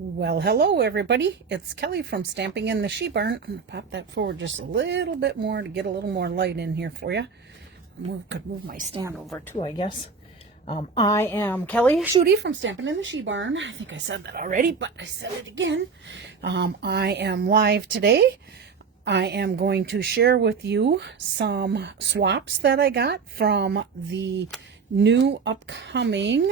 Well, hello everybody. It's Kelly from Stamping in the She Barn. I'm going to pop that forward just a little bit more to get a little more light in here for you. Could move my stand over too, I guess. I am Kelly Schudi from Stamping in the She Barn. I think I said that already, but I said it again. I am live today. I am going to share with you some swaps that I got from the new upcoming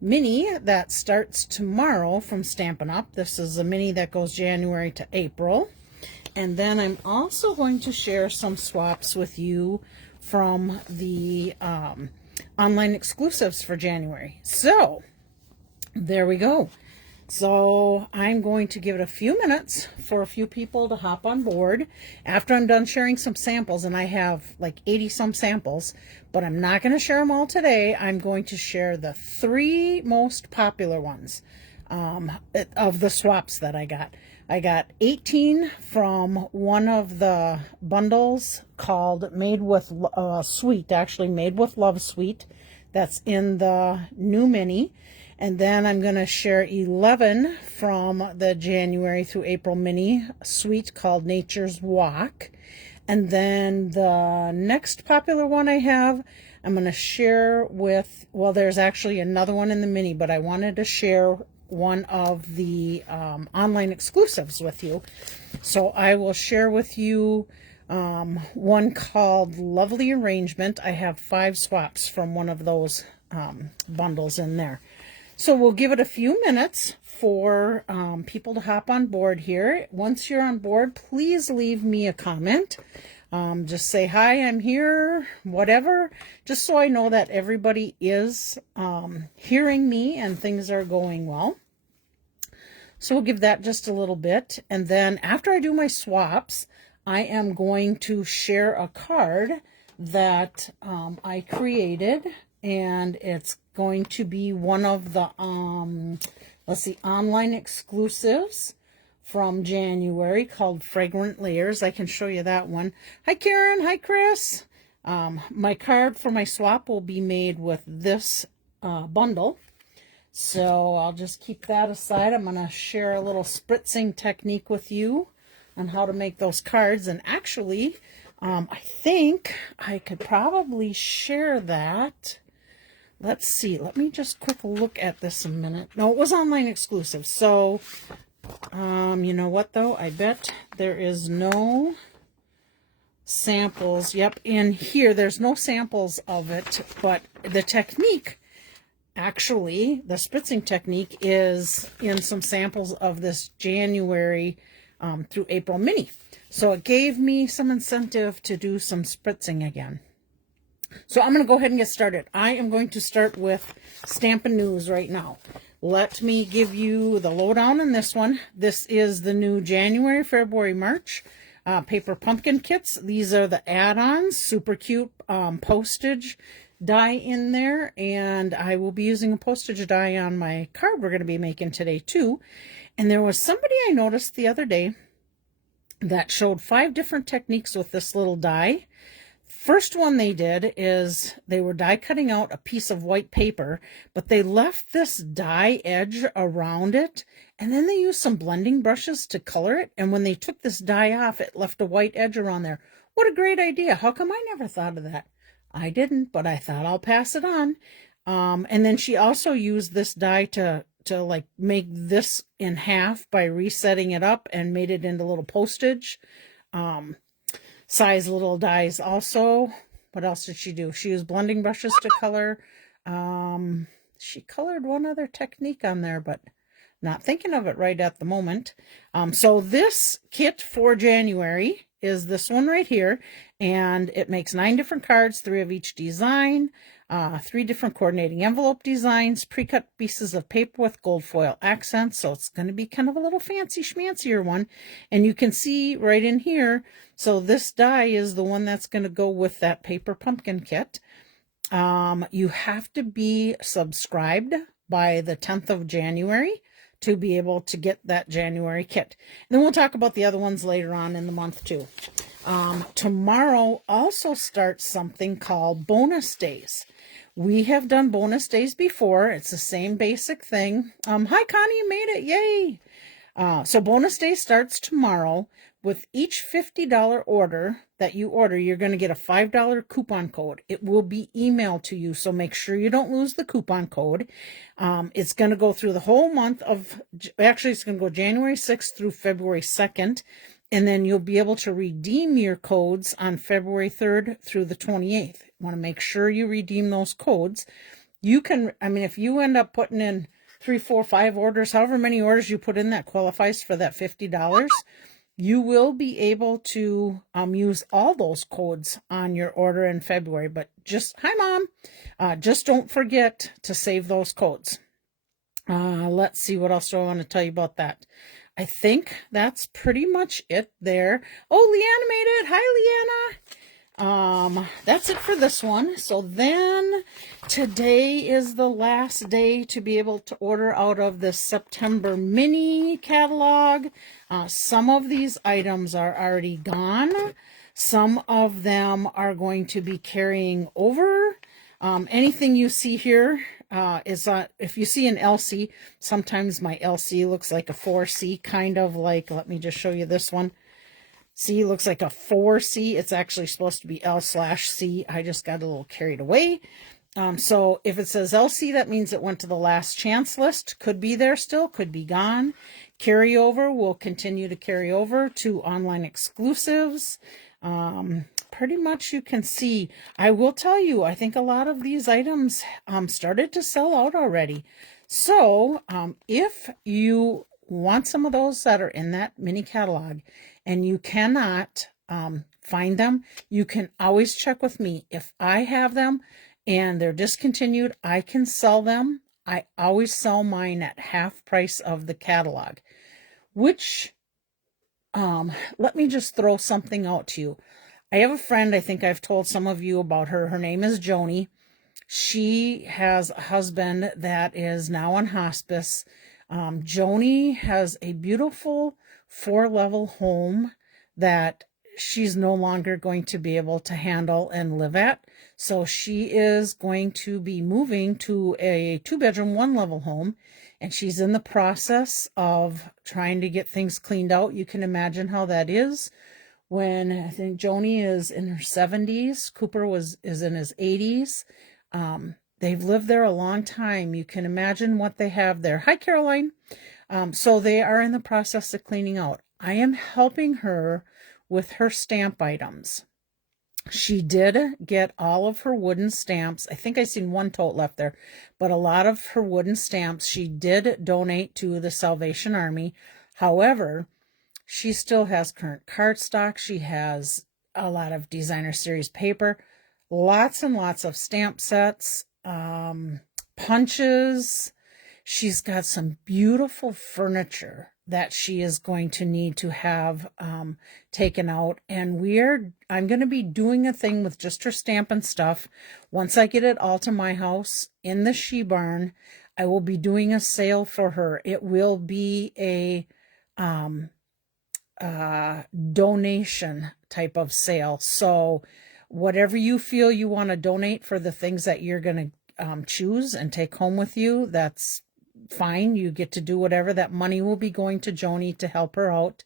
mini that starts tomorrow from Stampin' Up. This is a mini that goes January to April. And then I'm also going to share some swaps with you from the online exclusives for January. So there we go. So I'm going to give it a few minutes for a few people to hop on board after I'm done sharing some samples, and I have like 80 some samples, but I'm not going to share them all today. I'm going to share the 3 most popular ones of the swaps that I got. I got 18 from one of the bundles called Made with Sweet, actually Made with Love Sweet. That's in the new mini. And then I'm going to share 11 from the January through April mini suite called Nature's Walk. And then the next popular one I have, I'm going to share with, well, there's actually another one in the mini, but I wanted to share one of the online exclusives with you. So I will share with you one called Lovely Arrangement. I have 5 swaps from one of those bundles in there. So we'll give it a few minutes for people to hop on board here. Once you're on board, please leave me a comment. Just say, hi, I'm here, whatever, just so I know that everybody is hearing me and things are going well. So we'll give that just a little bit. And then after I do my swaps, I am going to share a card that I created, and it's going to be one of the online exclusives from January called Fragrant Layers. I can show you that one. Hi Karen, hi Chris. My card for my swap will be made with this bundle, so I'll just keep that aside. I'm going to share a little spritzing technique with you on how to make those cards, and actually I think I could probably share that. Let's see. Let me just quick look at this a minute. No, it was online exclusive. So, you know what though? I bet there is no samples. Yep, in here there's no samples of it, but the technique, actually, the spritzing technique is in some samples of this January through April mini. So it gave me some incentive to do some spritzing again. So I'm going to go ahead and get started. I am going to start with Stampin' News right now. Let me give you the lowdown on this one. This is the new January, February, March paper pumpkin kits. These are the add-ons, super cute postage die in there, and I will be using a postage die on my card we're going to be making today too. And there was somebody I noticed the other day that showed 5 different techniques with this little die. First one they did is they were die cutting out a piece of white paper, but they left this die edge around it, and then they used some blending brushes to color it, and when they took this die off, it left a white edge around there. What a great idea. How come I never thought of that? I didn't, but I thought I'll pass it on. And then she also used this die to like make this in half by resetting it up and made it into little postage size little dies. Also, what else did she do? She used blending brushes to color. She colored one other technique on there, but not thinking of it right at the moment. So this kit for January is this one right here, and it makes 9 different cards, 3 of each design, 3 different coordinating envelope designs, pre-cut pieces of paper with gold foil accents. So it's going to be kind of a little fancy schmancier one. And you can see right in here, so this die is the one that's going to go with that paper pumpkin kit. You have to be subscribed by the 10th of January to be able to get that January kit. And then we'll talk about the other ones later on in the month too. Tomorrow also starts something called bonus days. We have done bonus days before. It's the same basic thing. Hi, Connie, you made it. Yay. So bonus day starts tomorrow. With each $50 order that you order, you're going to get a $5 coupon code. It will be emailed to you, so make sure you don't lose the coupon code. It's going to go through the whole month of, actually it's going to go January 6th through February 2nd, and then you'll be able to redeem your codes on February 3rd through the 28th. You want to make sure you redeem those codes. You can, I mean, if you end up putting in 3, 4, 5 orders, however many orders you put in that qualifies for that $50, you will be able to use all those codes on your order in February. But just, hi Mom, just don't forget to save those codes. Let's see, what else do I want to tell you about that? I think that's pretty much it there. Oh, Leanna made it. Hi, Leanna. That's it for this one. So then today is the last day to be able to order out of the September mini catalog. Some of these items are already gone. Some of them are going to be carrying over. Anything you see here is, if you see an LC, sometimes my LC looks like a 4C, kind of like, let me just show you this one. See, looks like a 4C. It's actually supposed to be L/C. I just got a little carried away. So if it says LC, that means it went to the last chance list. Could be there still, could be gone. Carryover will continue to carry over to online exclusives. Pretty much you can see. I will tell you, I think a lot of these items started to sell out already. So if you want some of those that are in that mini catalog and you cannot find them, you can always check with me. If I have them and they're discontinued, I can sell them. I always sell mine at half price of the catalog, which, let me just throw something out to you. I have a friend, I think I've told some of you about her. Her name is Joni. She has a husband that is now on hospice. Joni has a beautiful 4-level home that she's no longer going to be able to handle and live at. So she is going to be moving to a 2-bedroom, 1-level home. And she's in the process of trying to get things cleaned out. You can imagine how that is when I think Joni is in her 70s. Cooper is in his 80s. They've lived there a long time. You can imagine what they have there. Hi, Caroline. So they are in the process of cleaning out. I am helping her with her stamp items. She did get all of her wooden stamps. I think I seen one tote left there, but a lot of her wooden stamps she did donate to the Salvation Army. However, she still has current cardstock. She has a lot of designer series paper, lots and lots of stamp sets, punches. She's got some beautiful furniture that she is going to need to have taken out. And I'm going to be doing a thing with just her Stampin' stuff. Once I get it all to my house in the She Barn, I will be doing a sale for her. It will be a donation type of sale. So whatever you feel you want to donate for the things that you're going to choose and take home with you, that's fine. You get to do whatever. That money will be going to Joni to help her out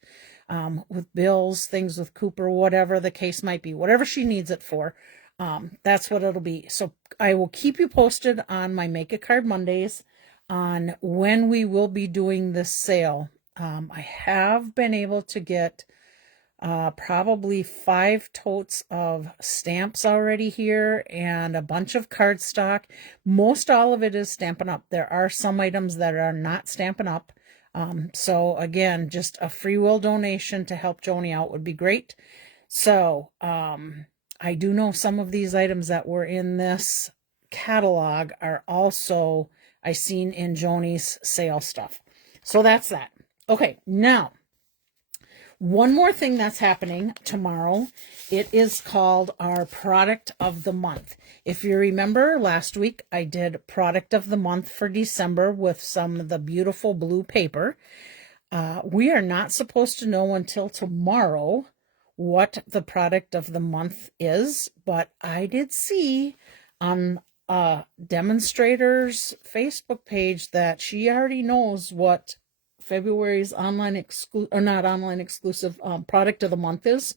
with bills, things with Cooper, whatever the case might be, whatever she needs it for. That's what it'll be. So I will keep you posted on my Make a Card Mondays on when we will be doing this sale. I have been able to get probably 5 totes of stamps already here and a bunch of cardstock. Most all of it is Stampin' Up. There are some items that are not Stampin' Up. So again, just a free will donation to help Joni out would be great. So I do know some of these items that were in this catalog are also I seen in Joni's sale stuff. So that's that. Okay, now one more thing that's happening tomorrow. It is called our Product of the Month. If you remember last week, I did Product of the Month for December with some of the beautiful blue paper. We are not supposed to know until tomorrow what the Product of the Month is, but I did see on demonstrator's Facebook page that she already knows what February's not online exclusive product of the month is.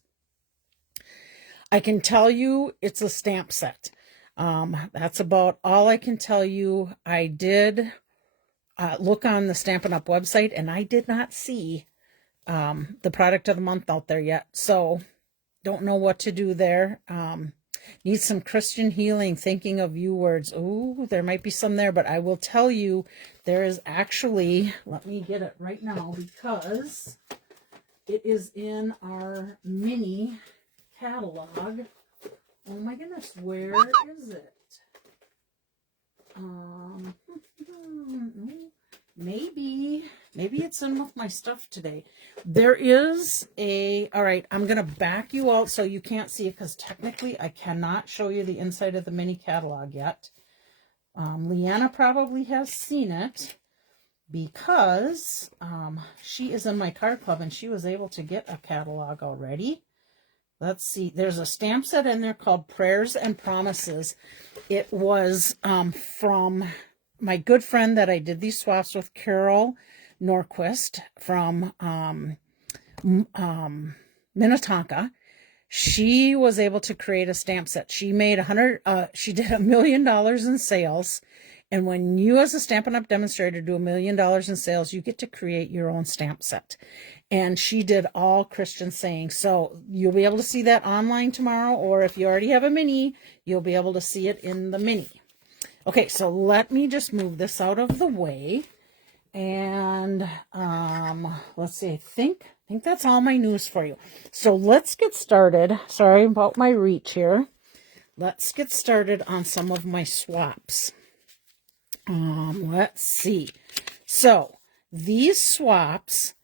I can tell you it's a stamp set. That's about all I can tell you. I did look on the Stampin' Up website, and I did not see the product of the month out there yet. So don't know what to do there. Need some Christian healing, thinking of you words. Oh, there might be some there, but I will tell you there is actually, let me get it right now because it is in our mini catalog. Oh my goodness, where is it? Maybe it's in with my stuff today. There is all right, I'm going to back you out so you can't see it because technically I cannot show you the inside of the mini catalog yet. Leanna probably has seen it because she is in my card club and she was able to get a catalog already. Let's see. There's a stamp set in there called Prayers and Promises. It was from my good friend that I did these swaps with, Carol Norquist from Minnetonka. She was able to create a stamp set. She made she did $1 million in sales. And when you as a Stampin' Up demonstrator do $1 million in sales, you get to create your own stamp set. And she did all Christian sayings. So you'll be able to see that online tomorrow, or if you already have a mini, you'll be able to see it in the mini. Okay, so let me just move this out of the way. And let's see, I think that's all my news for you. So let's get started. Sorry about my reach here. Let's get started on some of my swaps. Let's see. So these swaps,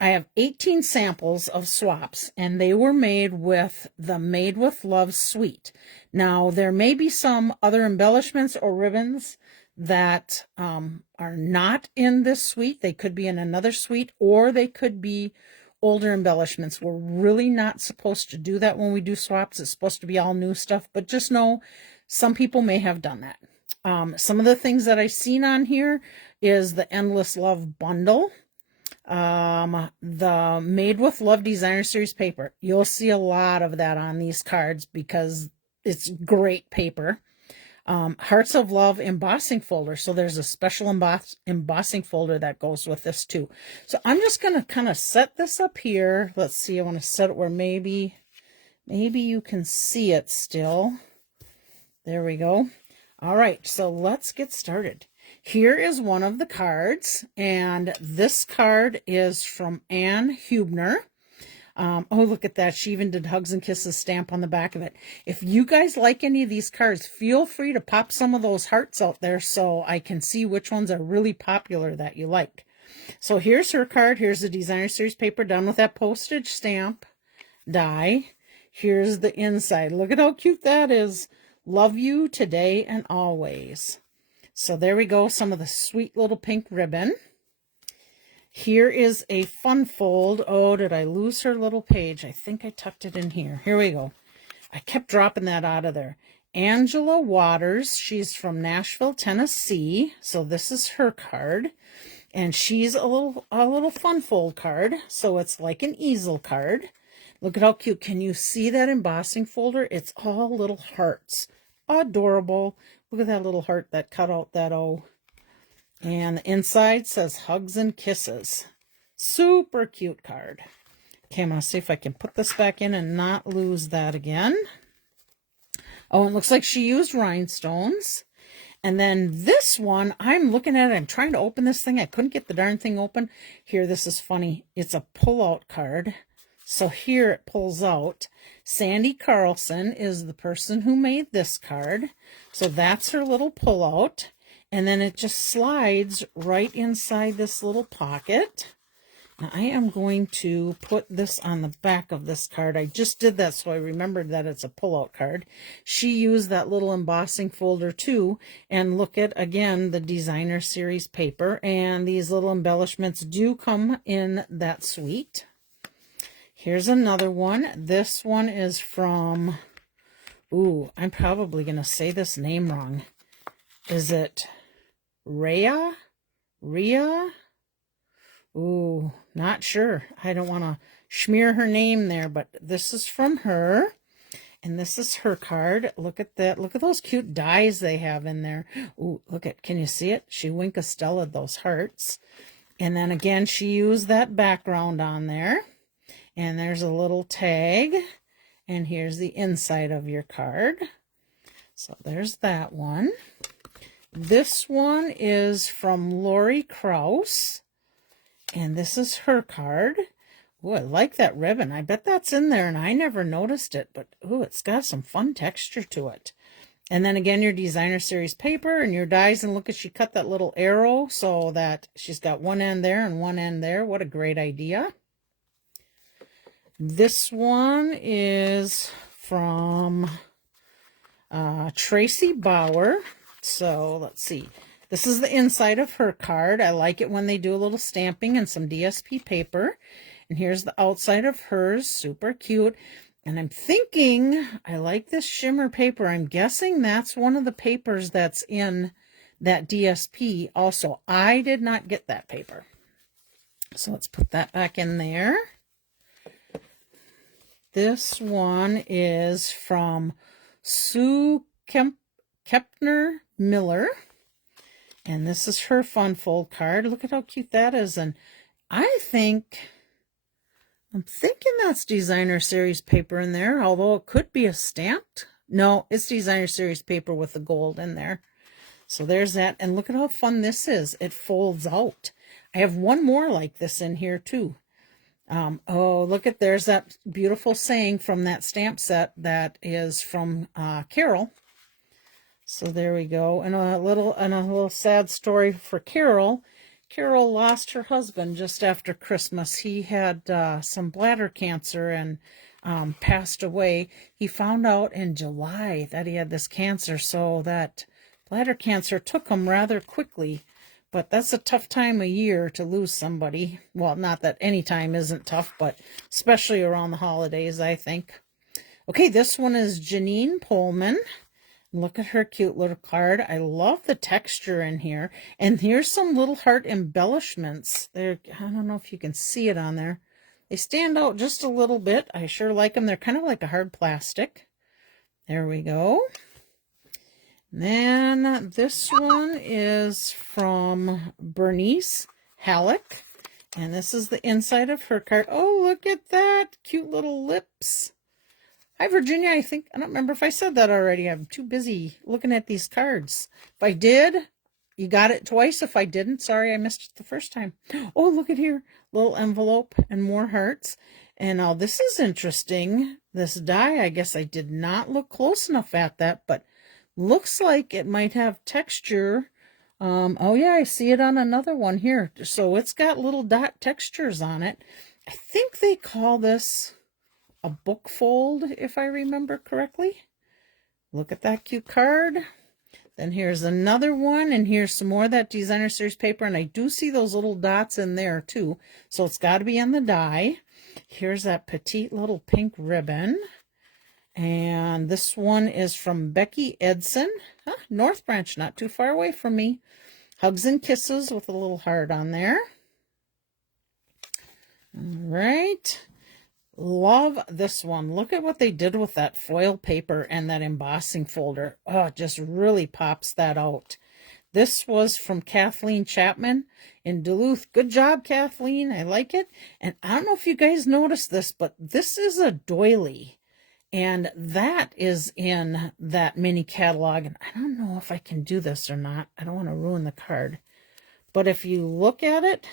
I have 18 samples of swaps, and they were made with the Made with Love suite. Now, there may be some other embellishments or ribbons that are not in this suite. They could be in another suite, or they could be older embellishments. We're really not supposed to do that when we do swaps. It's supposed to be all new stuff, but just know some people may have done that. Some of the things that I've seen on here is the Endless Love bundle. The Made with Love Designer Series paper. You'll see a lot of that on these cards because it's great paper. Hearts of Love embossing folder. So there's a special embossing folder that goes with this too. So I'm just going to kind of set this up here. Let's see. I want to set it where maybe you can see it still. There we go. All right. So let's get started. Here is one of the cards, and this card is from Ann Hubner. Oh, look at that. She even did Hugs and Kisses stamp on the back of it. If you guys like any of these cards, feel free to pop some of those hearts out there so I can see which ones are really popular that you like. So here's her card. Here's the Designer Series paper done with that postage stamp die. Here's the inside. Look at how cute that is. Love you today and always. So there we go, some of the sweet little pink ribbon. Here is a fun fold. Oh, did I lose her little page? I think I tucked it in here. Here we go. I kept dropping that out of there. Angela Waters, she's from Nashville, Tennessee. So this is her card. And she's a little fun fold card. So it's like an easel card. Look at how cute. Can you see that embossing folder? It's all little hearts. Adorable. Look at that little heart that cut out that O. And the inside says Hugs and Kisses. Super cute card. Okay, I'm going to see if I can put this back in and not lose that again. Oh, it looks like she used rhinestones. And then this one, I'm looking at it. I'm trying to open this thing. I couldn't get the darn thing open. Here, this is funny. It's a pull-out card. So here it pulls out. Sandy Carlson is the person who made this card. So that's her little pullout. And then it just slides right inside this little pocket. Now I am going to put this on the back of this card. I just did that so I remembered that it's a pullout card. She used that little embossing folder too. And look at, again, the Designer Series paper. And these little embellishments do come in that suite. Here's another one. This one is from, ooh, I'm probably going to say this name wrong. Is it Rhea? Rhea? Ooh, not sure. I don't want to smear her name there, but this is from her. And this is her card. Look at that. Look at those cute dies they have in there. Ooh, look at, can you see it? She Winka-Stella those hearts. And then again, she used that background on there. And there's a little tag. And here's the inside of your card. So there's that one. This one is from Lori Krause. And this is her card. Ooh, I like that ribbon. I bet that's in there, and I never noticed it. But, ooh, it's got some fun texture to it. And then again, your designer series paper and your dies. And look at, she cut that little arrow so that she's got one end there and one end there. What a great idea. This one is from Tracy Bauer. So let's see. This is the inside of her card. I like it when they do a little stamping and some DSP paper. And here's the outside of hers. Super cute. And I'm thinking, I like this shimmer paper. I'm guessing that's one of the papers that's in that DSP also. I did not get that paper. So let's put that back in there. This one is from Sue Kempner Miller. And this is her fun fold card. Look at how cute that is. And I'm thinking that's designer series paper in there, although it could be a stamped. No, it's designer series paper with the gold in there. So there's that. And look at how fun this is. It folds out. I have one more like this in here too. Oh, look at, there's that beautiful saying from that stamp set that is from Carol. So there we go. And a little sad story for Carol. Carol lost her husband just after Christmas. He had some bladder cancer and passed away. He found out in July that he had this cancer, so that bladder cancer took him rather quickly. But that's a tough time of year to lose somebody. Well, not that any time isn't tough, but especially around the holidays, I think. Okay, this one is Janine Pullman. Look at her cute little card. I love the texture in here. And here's some little heart embellishments. There, I don't know if you can see it on there. They stand out just a little bit. I sure like them. They're kind of like a hard plastic. There we go. And then this one is from Bernice Halleck. And this is the inside of her card. Oh, look at that. Cute little lips. Hi, Virginia. I don't remember if I said that already. I'm too busy looking at these cards. If I did, you got it twice. If I didn't, sorry, I missed it the first time. Oh, look at here. Little envelope and more hearts. And now this is interesting. This die, I guess I did not look close enough at that, but looks like it might have texture. Oh, yeah, I see it on another one here. So it's got little dot textures on it. I think they call this a book fold, if I remember correctly. Look at that cute card. Then here's another one, and here's some more of that designer series paper, and I do see those little dots in there too, so it's got to be on the die. Here's that petite little pink ribbon, and this one is from Becky Edson, North Branch, not too far away from me. Hugs and Kisses with a little heart on there. All right. Love this one. Look at what they did with that foil paper and that embossing folder. Oh, it just really pops that out. This was from Kathleen Chapman in Duluth. Good job, Kathleen. I like it. And I don't know if you guys noticed this, but this is a doily. And that is in that mini catalog. And I don't know if I can do this or not. I don't want to ruin the card. But if you look at it,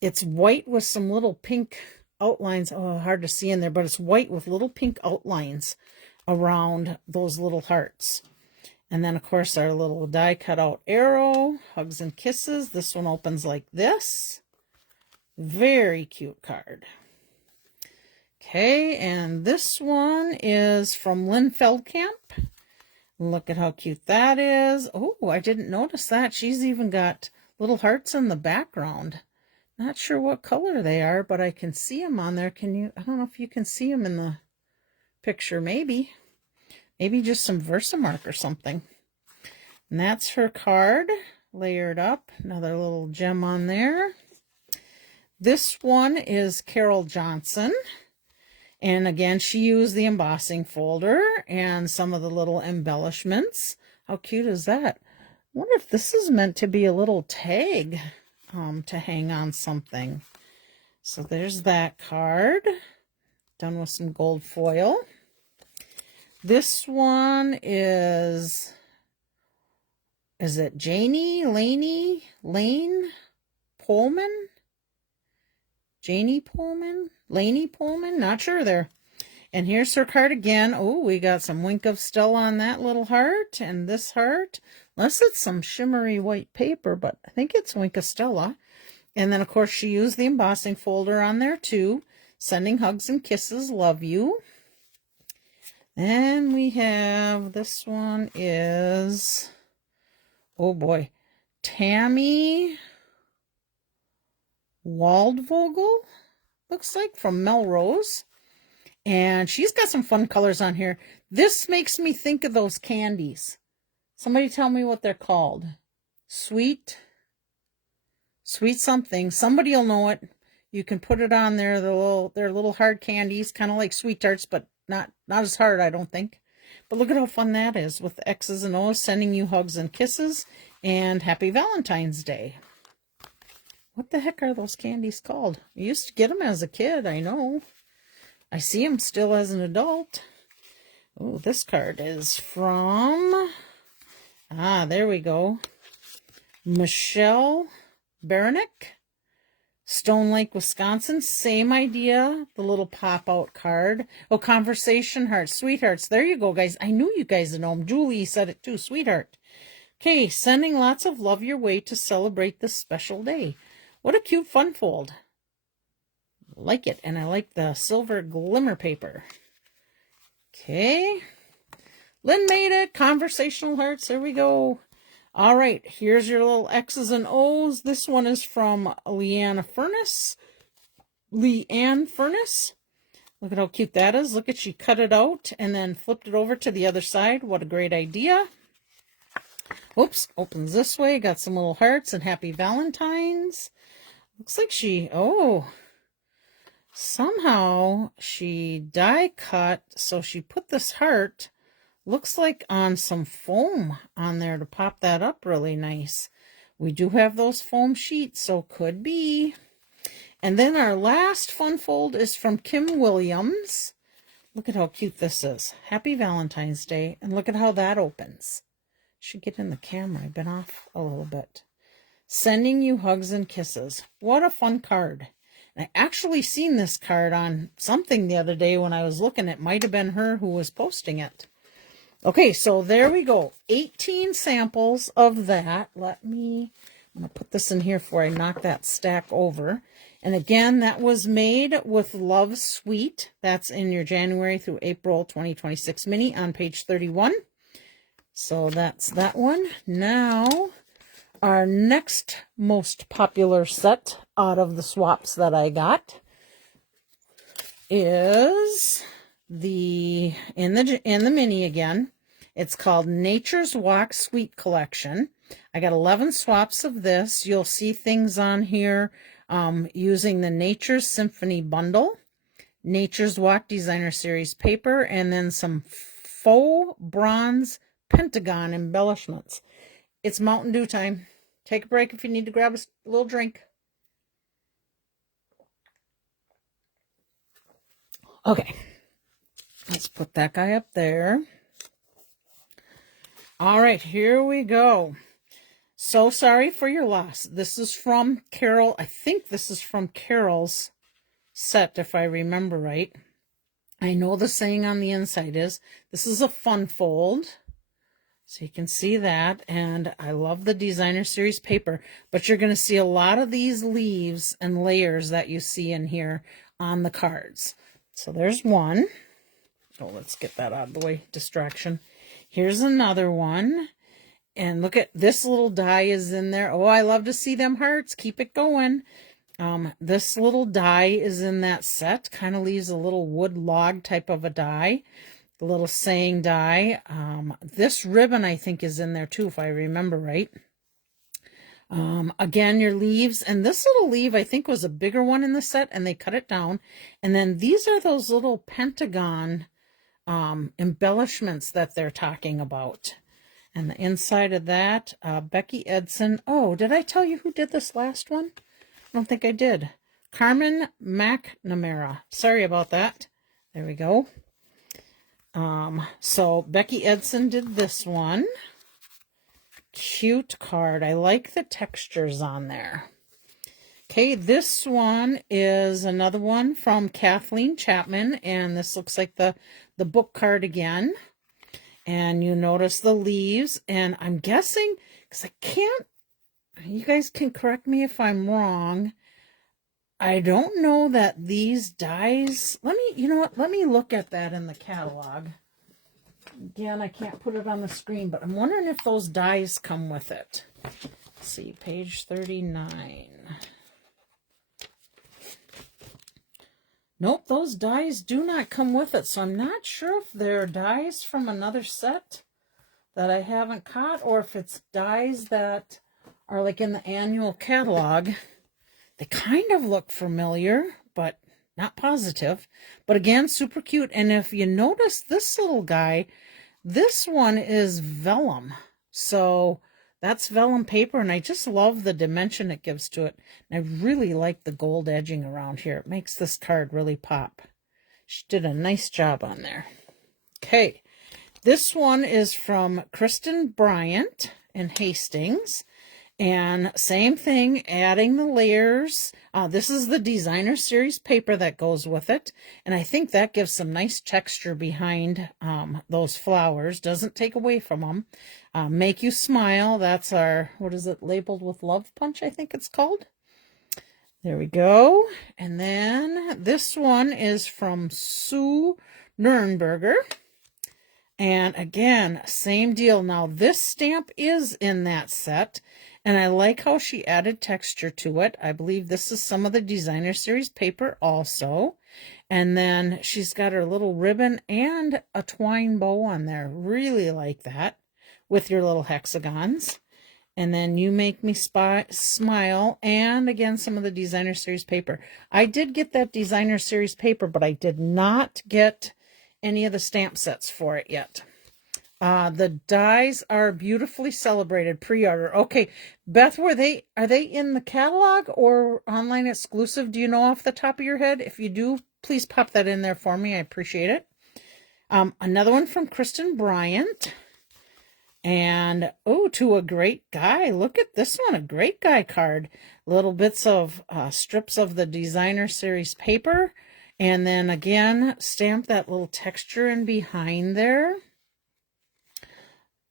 it's white with some little pink outlines. Oh, hard to see in there, but it's white with little pink outlines around those little hearts. And then, of course, our little die cut out arrow, Hugs and Kisses. This one opens like this. Very cute card. Okay, and this one is from Lynn Feldkamp. Look at how cute that is. Oh, I didn't notice that. She's even got little hearts in the background. Not sure what color they are, but I can see them on there. Can you? I don't know if you can see them in the picture. Maybe just some Versamark or something. And that's her card, layered up. Another little gem on there. This one is Carol Johnson. And again, she used the embossing folder and some of the little embellishments. How cute is that? I wonder if this is meant to be a little tag to hang on something. So there's that card, done with some gold foil. This one is it Lane Pullman? Janie Pullman? Laney Pullman? Not sure there. And here's her card again. Oh, we got some Wink of Stella on that little heart and this heart. Unless it's some shimmery white paper, but I think it's Wink of Stella. And then, of course, she used the embossing folder on there, too. Sending hugs and kisses. Love you. And we have, this one is, oh boy, Tammy Waldvogel, looks like, from Melrose. And she's got some fun colors on here. This makes me think of those candies. Somebody tell me what they're called. Sweet something. Somebody will know it. You can put it on there. They're little hard candies, kind of like Sweet Tarts, but not as hard, I don't think. But look at how fun that is with the X's and O's, sending you hugs and kisses, and Happy Valentine's Day. What the heck are those candies called? I used to get them as a kid, I know. I see them still as an adult. Oh, this card is from, there we go. Michelle Beranek, Stone Lake, Wisconsin. Same idea, the little pop-out card. Oh, Conversation Hearts, Sweethearts. There you go, guys. I knew you guys would know them. Julie said it too, Sweetheart. Okay, sending lots of love your way to celebrate this special day. What a cute fun fold. Like it, and I like the silver glimmer paper. Okay. Lynn made it. Conversational Hearts. There we go. All right, here's your little X's and O's. This one is from Leanne Furnace. Look at how cute that is. Look at, she cut it out and then flipped it over to the other side. What a great idea. Oops, opens this way. Got some little hearts and Happy Valentine's. Looks like somehow she die cut, so she put this heart, looks like, on some foam on there to pop that up really nice. We do have those foam sheets, so could be. And then our last fun fold is from Kim Williams. Look at how cute this is. Happy Valentine's Day. And look at how that opens. Should get in the camera. I've been off a little bit. Sending you hugs and kisses. What a fun card. I actually seen this card on something the other day when I was looking. It might have been her who was posting it. Okay, so there we go. 18 samples of that. I'm going to put this in here before I knock that stack over. And again, that was made with Love Sweet. That's in your January through April 2026 mini on page 31. So that's that one. Now, our next most popular set out of the swaps that I got is in the mini again. It's called Nature's Walk Sweet Collection. I got 11 swaps of this. You'll see things on here using the Nature's Symphony bundle, Nature's Walk Designer Series paper, and then some faux bronze pentagon embellishments. It's Mountain Dew time. Take a break if you need to grab a little drink. Okay, let's put that guy up there. All right, here we go. So sorry for your loss. This is from Carol. I think this is from Carol's set, if I remember right. I know the saying on the inside is, this is a fun fold. So you can see that, and I love the Designer Series paper, but you're going to see a lot of these leaves and layers that you see in here on the cards. So there's one. Oh, let's get that out of the way. Distraction. Here's another one. And look at this little die is in there. Oh, I love to see them hearts. Keep it going. This little die is in that set. Kind of leaves a little wood log type of a die. The little saying die. This ribbon, I think, is in there too, if I remember right. Again, your leaves, and this little leaf, I think, was a bigger one in the set, and they cut it down. And then these are those little pentagon embellishments that they're talking about. And the inside of that, Becky Edson. Oh, did I tell you who did this last one? I don't think I did. Carmen McNamara. Sorry about that. There we go. So Becky Edson did this one. Cute card. I like the textures on there. Okay, this one is another one from Kathleen Chapman, and this looks like the book card again. And you notice the leaves, and I'm guessing, because I can't, you guys can correct me if I'm wrong, I don't know that these dies, you know what, let me look at that in the catalog. Again, I can't put it on the screen, but I'm wondering if those dies come with it. Let's see, page 39. Nope, those dies do not come with it, so I'm not sure if they're dies from another set that I haven't caught, or if it's dies that are like in the annual catalog. They kind of look familiar, but not positive. But again, super cute. And if you notice this little guy, this one is vellum. So that's vellum paper, and I just love the dimension it gives to it. And I really like the gold edging around here. It makes this card really pop. She did a nice job on there. Okay, this one is from Kristen Bryant in Hastings. And same thing, adding the layers. This is the designer series paper that goes with it. And I think that gives some nice texture behind those flowers. Doesn't take away from them. Make You Smile. That's our, what is it, labeled with Love Punch, I think it's called. There we go. And then this one is from Sue Nurnberger. And again, same deal. Now this stamp is in that set. And I like how she added texture to it. I believe this is some of the designer series paper also. And then she's got her little ribbon and a twine bow on there. Really like that with your little hexagons. And then You Make Me Smile. And again, some of the designer series paper. I did get that designer series paper, but I did not get any of the stamp sets for it yet. The dies are beautifully celebrated pre-order. Okay, Beth, are they in the catalog or online exclusive? Do you know off the top of your head? If you do, please pop that in there for me. I appreciate it. Another one from Kristen Bryant. And, oh, To a Great Guy. Look at this one, a Great Guy card. Little bits of strips of the designer series paper. And then again, stamp that little texture in behind there.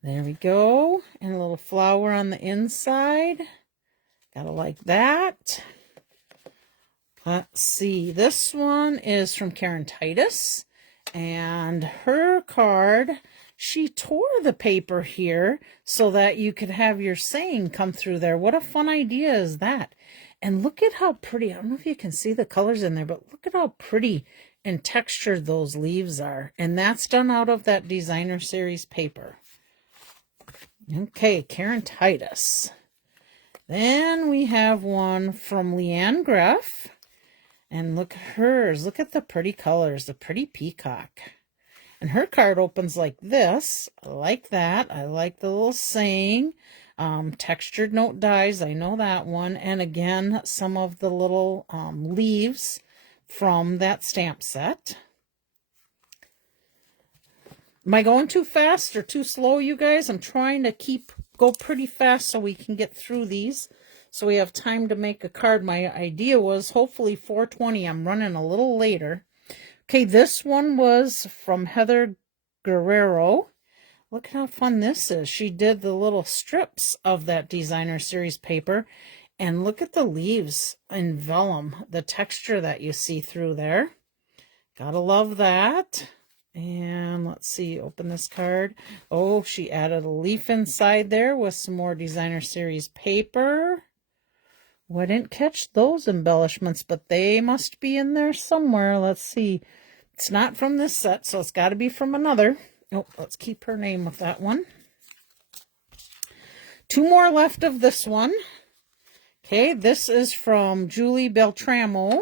There we go. And a little flower on the inside. Gotta like that. Let's see. This one is from Karen Titus. And her card, she tore the paper here so that you could have your saying come through there. What a fun idea is that? And look at how pretty. I don't know if you can see the colors in there, but look at how pretty and textured those leaves are. And that's done out of that designer series paper. Okay, Karen Titus. Then we have one from Leanne Greff. And look at hers. Look at the pretty colors, the pretty peacock. And her card opens like this. I like that. I like the little saying. Textured note dies. I know that one. And again, some of the little leaves from that stamp set. Am I going too fast or too slow, you guys? I'm trying to go pretty fast so we can get through these, so we have time to make a card. My idea was hopefully 4:20. I'm running a little later. Okay, this one was from Heather Guerrero. Look how fun this is. She did the little strips of that designer series paper, and look at the leaves in vellum, the texture that you see through there. Gotta love that. And let's see, open this card. Oh, she added a leaf inside there with some more designer series paper. Well, I didn't catch those embellishments, but they must be in there somewhere. Let's see. It's not from this set, so it's got to be from another. Oh, let's keep her name with that one. 2 more left of this one. Okay, this is from Julie Beltramo.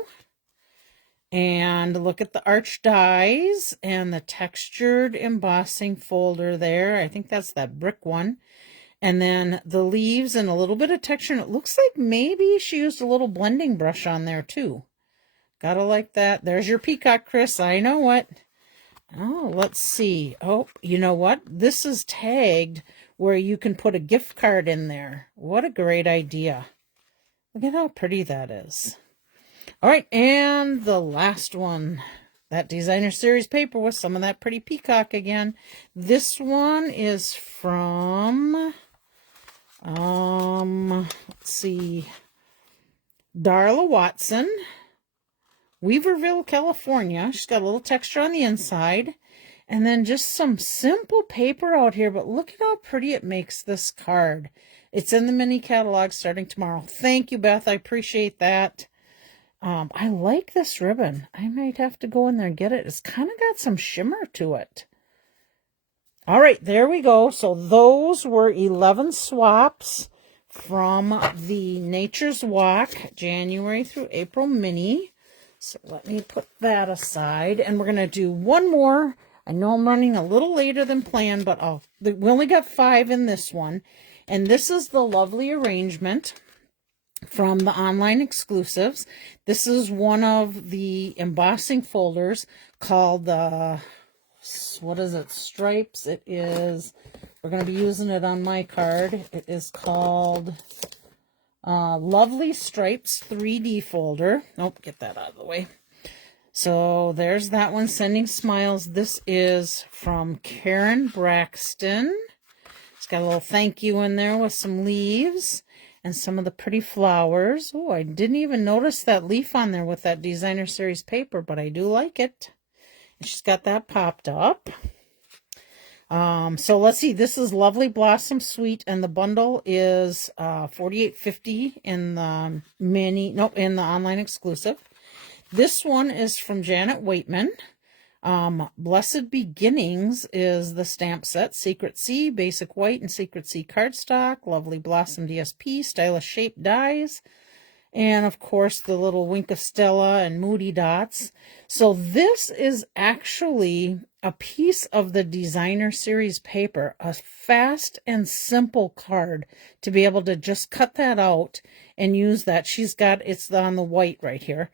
And look at the arch dies and the textured embossing folder there. I think that's that brick one. And then the leaves and a little bit of texture. And it looks like maybe she used a little blending brush on there too. Gotta like that. There's your peacock, Chris. I know it. Oh, let's see. Oh, you know what? This is tagged where you can put a gift card in there. What a great idea. Look at how pretty that is. All right, and the last one, that designer series paper with some of that pretty peacock again. This one is from, let's see, Darla Watson, Weaverville, California. She's got a little texture on the inside, and then just some simple paper out here, but look at how pretty it makes this card. It's in the mini catalog starting tomorrow. Thank you, Beth. I appreciate that. I like this ribbon. I might have to go in there and get it. It's kind of got some shimmer to it. All right, there we go. So those were 11 swaps from the Nature's Walk January through April mini. So let me put that aside. And we're going to do one more. I know I'm running a little later than planned, but we only got 5 in this one. And this is the lovely arrangement from the online exclusives. This is one of the embossing folders called what is it, Stripes. It is, we're going to be using it on my card. It is called Lovely Stripes 3D folder. Nope, get that out of the way. So there's that one, Sending Smiles. This is from Karen Braxton. It's got a little thank you in there with some leaves and some of the pretty flowers. Oh, I didn't even notice that leaf on there with that designer series paper, but I do like it. And she's got that popped up. So let's see. This is Lovely Blossom Sweet, and the bundle is $48.50 in the in the online exclusive. This one is from Janet Waitman. Blessed Beginnings is the stamp set. Secret Sea, Basic White and Secret Sea cardstock. Lovely Blossom DSP, Stylish Shape dies. And, of course, the little Wink of Stella and Moody Dots. So this is actually a piece of the designer series paper. A fast and simple card to be able to just cut that out and use that. She's got, it's on the white right here.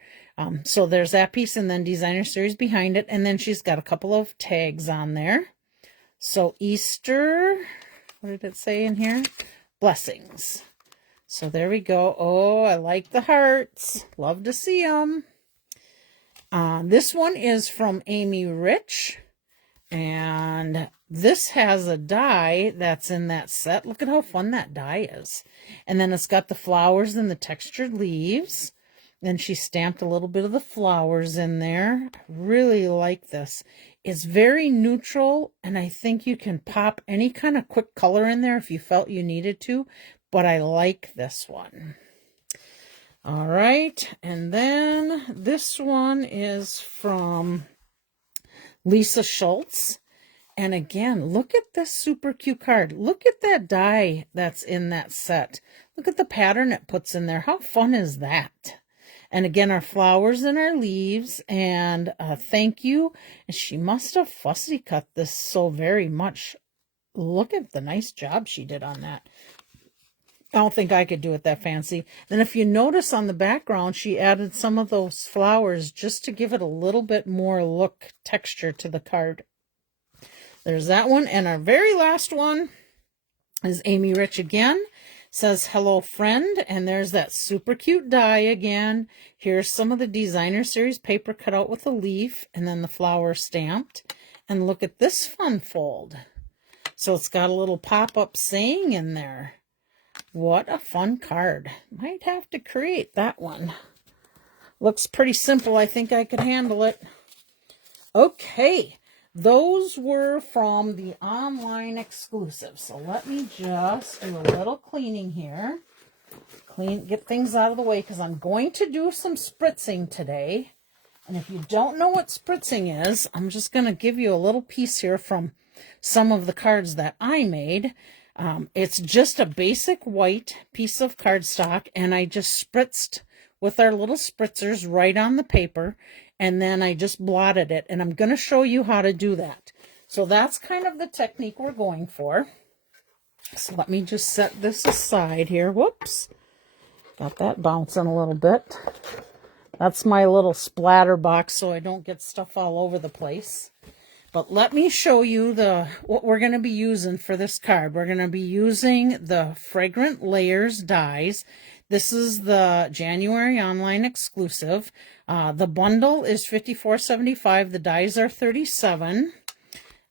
So there's that piece, and then designer series behind it. And then she's got a couple of tags on there. So Easter, what did it say in here? Blessings. So there we go. Oh, I like the hearts. Love to see them. This one is from Amy Rich. And this has a die that's in that set. Look at how fun that die is. And then it's got the flowers and the textured leaves. Then she stamped a little bit of the flowers in there. I really like this. It's very neutral, and I think you can pop any kind of quick color in there if you felt you needed to, but I like this one. All right, and then this one is from Lisa Schultz. And again, look at this super cute card. Look at that die that's in that set. Look at the pattern it puts in there. How fun is that? And again, our flowers and our leaves, and thank you. And she must have fussy cut this so very much. Look at the nice job she did on that. I don't think I could do it that fancy. Then if you notice on the background, she added some of those flowers just to give it a little bit more look, texture to the card. There's that one. And our very last one is Amy Rich again. Says, hello, friend. And there's that super cute die again. Here's some of the designer series paper cut out with a leaf and then the flower stamped. And look at this fun fold. So it's got a little pop-up saying in there. What a fun card. Might have to create that one. Looks pretty simple. I think I could handle it. Okay. Those were from the online exclusive. So let me just do a little cleaning here. Get things out of the way because I'm going to do some spritzing today. And if you don't know what spritzing is, I'm just going to give you a little piece here from some of the cards that I made. It's just a basic white piece of cardstock, and I just spritzed with our little spritzers right on the paper, and then I just blotted it, and I'm going to show you how to do that. So that's kind of the technique we're going for. So let me just set this aside here. Whoops. Got that bouncing a little bit. That's my little splatter box so I don't get stuff all over the place. But let me show you what we're going to be using for this card. We're going to be using the Fragrant Layers dies. This is the January online exclusive. The bundle is $54.75. The dies are $37.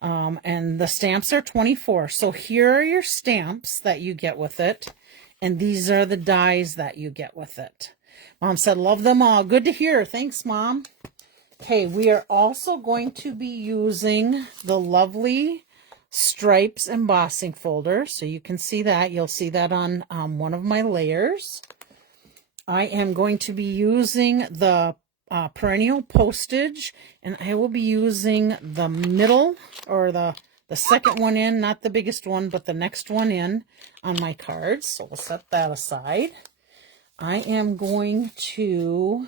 And the stamps are $24. So here are your stamps that you get with it. And these are the dies that you get with it. Mom said, love them all. Good to hear. Thanks, Mom. Okay, we are also going to be using the lovely Stripes embossing folder. So you can see that. You'll see that on one of my layers. I am going to be using the perennial postage, and I will be using the middle, or the second one in, not the biggest one, but the next one in on my cards. So we'll set that aside. I am going to...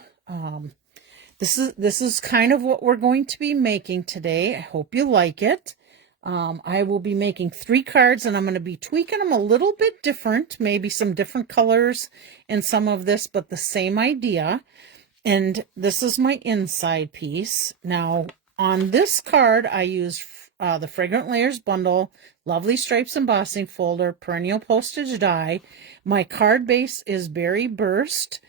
This is kind of what we're going to be making today. I hope you like it. I will be making 3 cards, and I'm going to be tweaking them a little bit different, maybe some different colors in some of this, but the same idea. And this is my inside piece. Now, on this card, I used the Fragrant Layers bundle, lovely Stripes embossing folder, perennial postage die. My card base is Berry Burst.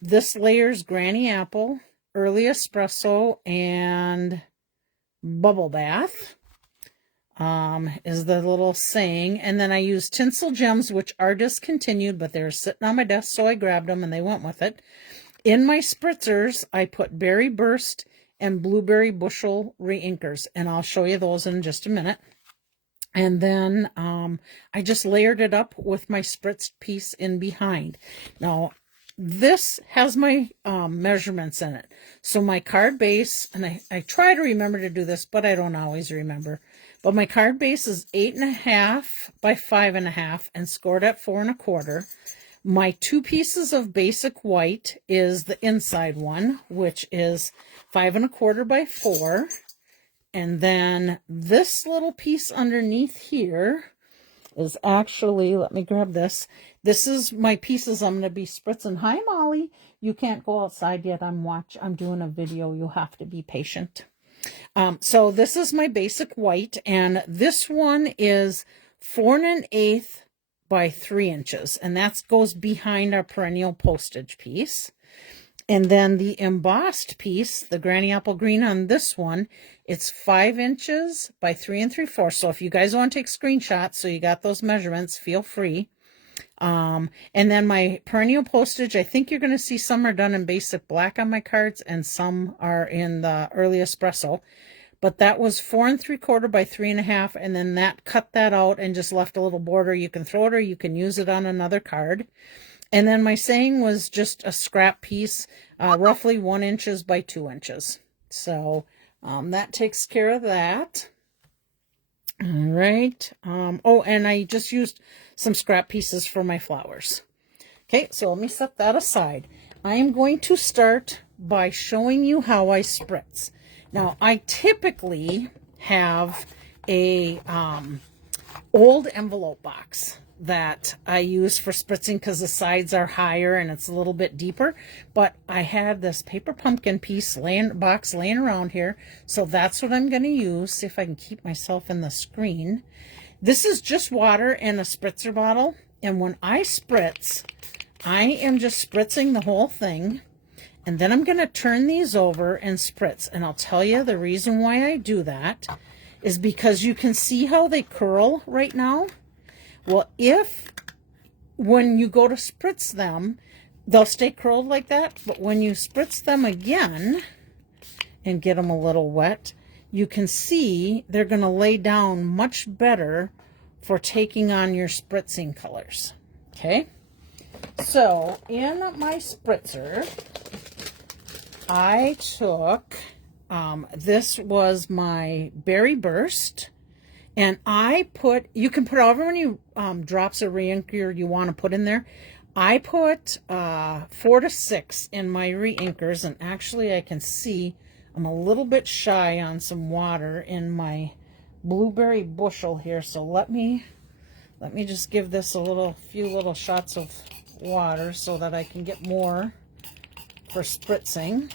This layer's Granny Apple, Early Espresso, and Bubble Bath is the little saying. And then I used Tinsel Gems, which are discontinued, but they were sitting on my desk, so I grabbed them and they went with it. In my spritzers, I put Berry Burst and Blueberry Bushel reinkers, and I'll show you those in just a minute. And then I just layered it up with my spritzed piece in behind. Now, this has my measurements in it. So my card base, and I try to remember to do this, but I don't always remember. But my card base is 8.5 by 5.5 and scored at 4.25. My 2 pieces of basic white is the inside one, which is 5.25 by 4. And then this little piece underneath here is actually, let me grab this. This is my pieces I'm going to be spritzing. Hi, Molly. You can't go outside yet. I'm doing a video. You'll have to be patient. So this is my basic white, and this one is 4 1/8 by 3 inches, and that goes behind our perennial postage piece. And then the embossed piece, the Granny Apple Green on this one, it's 5 inches by 3 3/4. So if you guys want to take screenshots, so you got those measurements, feel free. And then my perennial postage, I think you're going to see some are done in basic black on my cards, and some are in the Early Espresso. But that was 4 3/4 by 3.5, and then that cut that out and just left a little border. You can throw it or you can use it on another card. And then my saying was just a scrap piece, roughly 1 inches by 2 inches. So that takes care of that. All right. Oh, and I just used some scrap pieces for my flowers. Okay, so let me set that aside. I am going to start by showing you how I spritz. Now, I typically have a old envelope box that I use for spritzing because the sides are higher and it's a little bit deeper. But I had this paper pumpkin piece box laying around here, so that's what I'm going to use. See if I can keep myself in the screen. This is just water in a spritzer bottle, and when I spritz, I am just spritzing the whole thing. And then I'm going to turn these over and spritz. And I'll tell you the reason why I do that is because you can see how they curl right now. Well, when you go to spritz them, they'll stay curled like that. But when you spritz them again and get them a little wet, you can see they're going to lay down much better for taking on your spritzing colors. Okay? So in my spritzer, I took, this was my Berry Burst, and I put, you can put however many drops of reinker you want to put in there. I put 4 to 6 in my reinkers, and actually I can see I'm a little bit shy on some water in my blueberry bushel here, so let me just give this a few little shots of water so that I can get more for spritzing.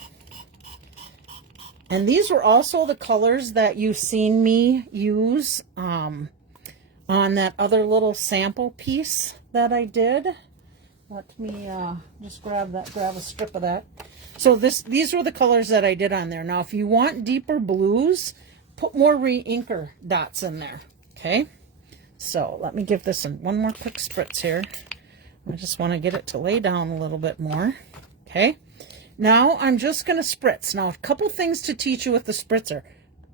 And these were also the colors that you've seen me use on that other little sample piece that I did. Let me just grab a strip of that. So these were the colors that I did on there. Now, if you want deeper blues, put more reinker dots in there, okay? So let me give this one more quick spritz here. I just want to get it to lay down a little bit more, okay? Now I'm just going to spritz. Now, a couple things to teach you with the spritzer.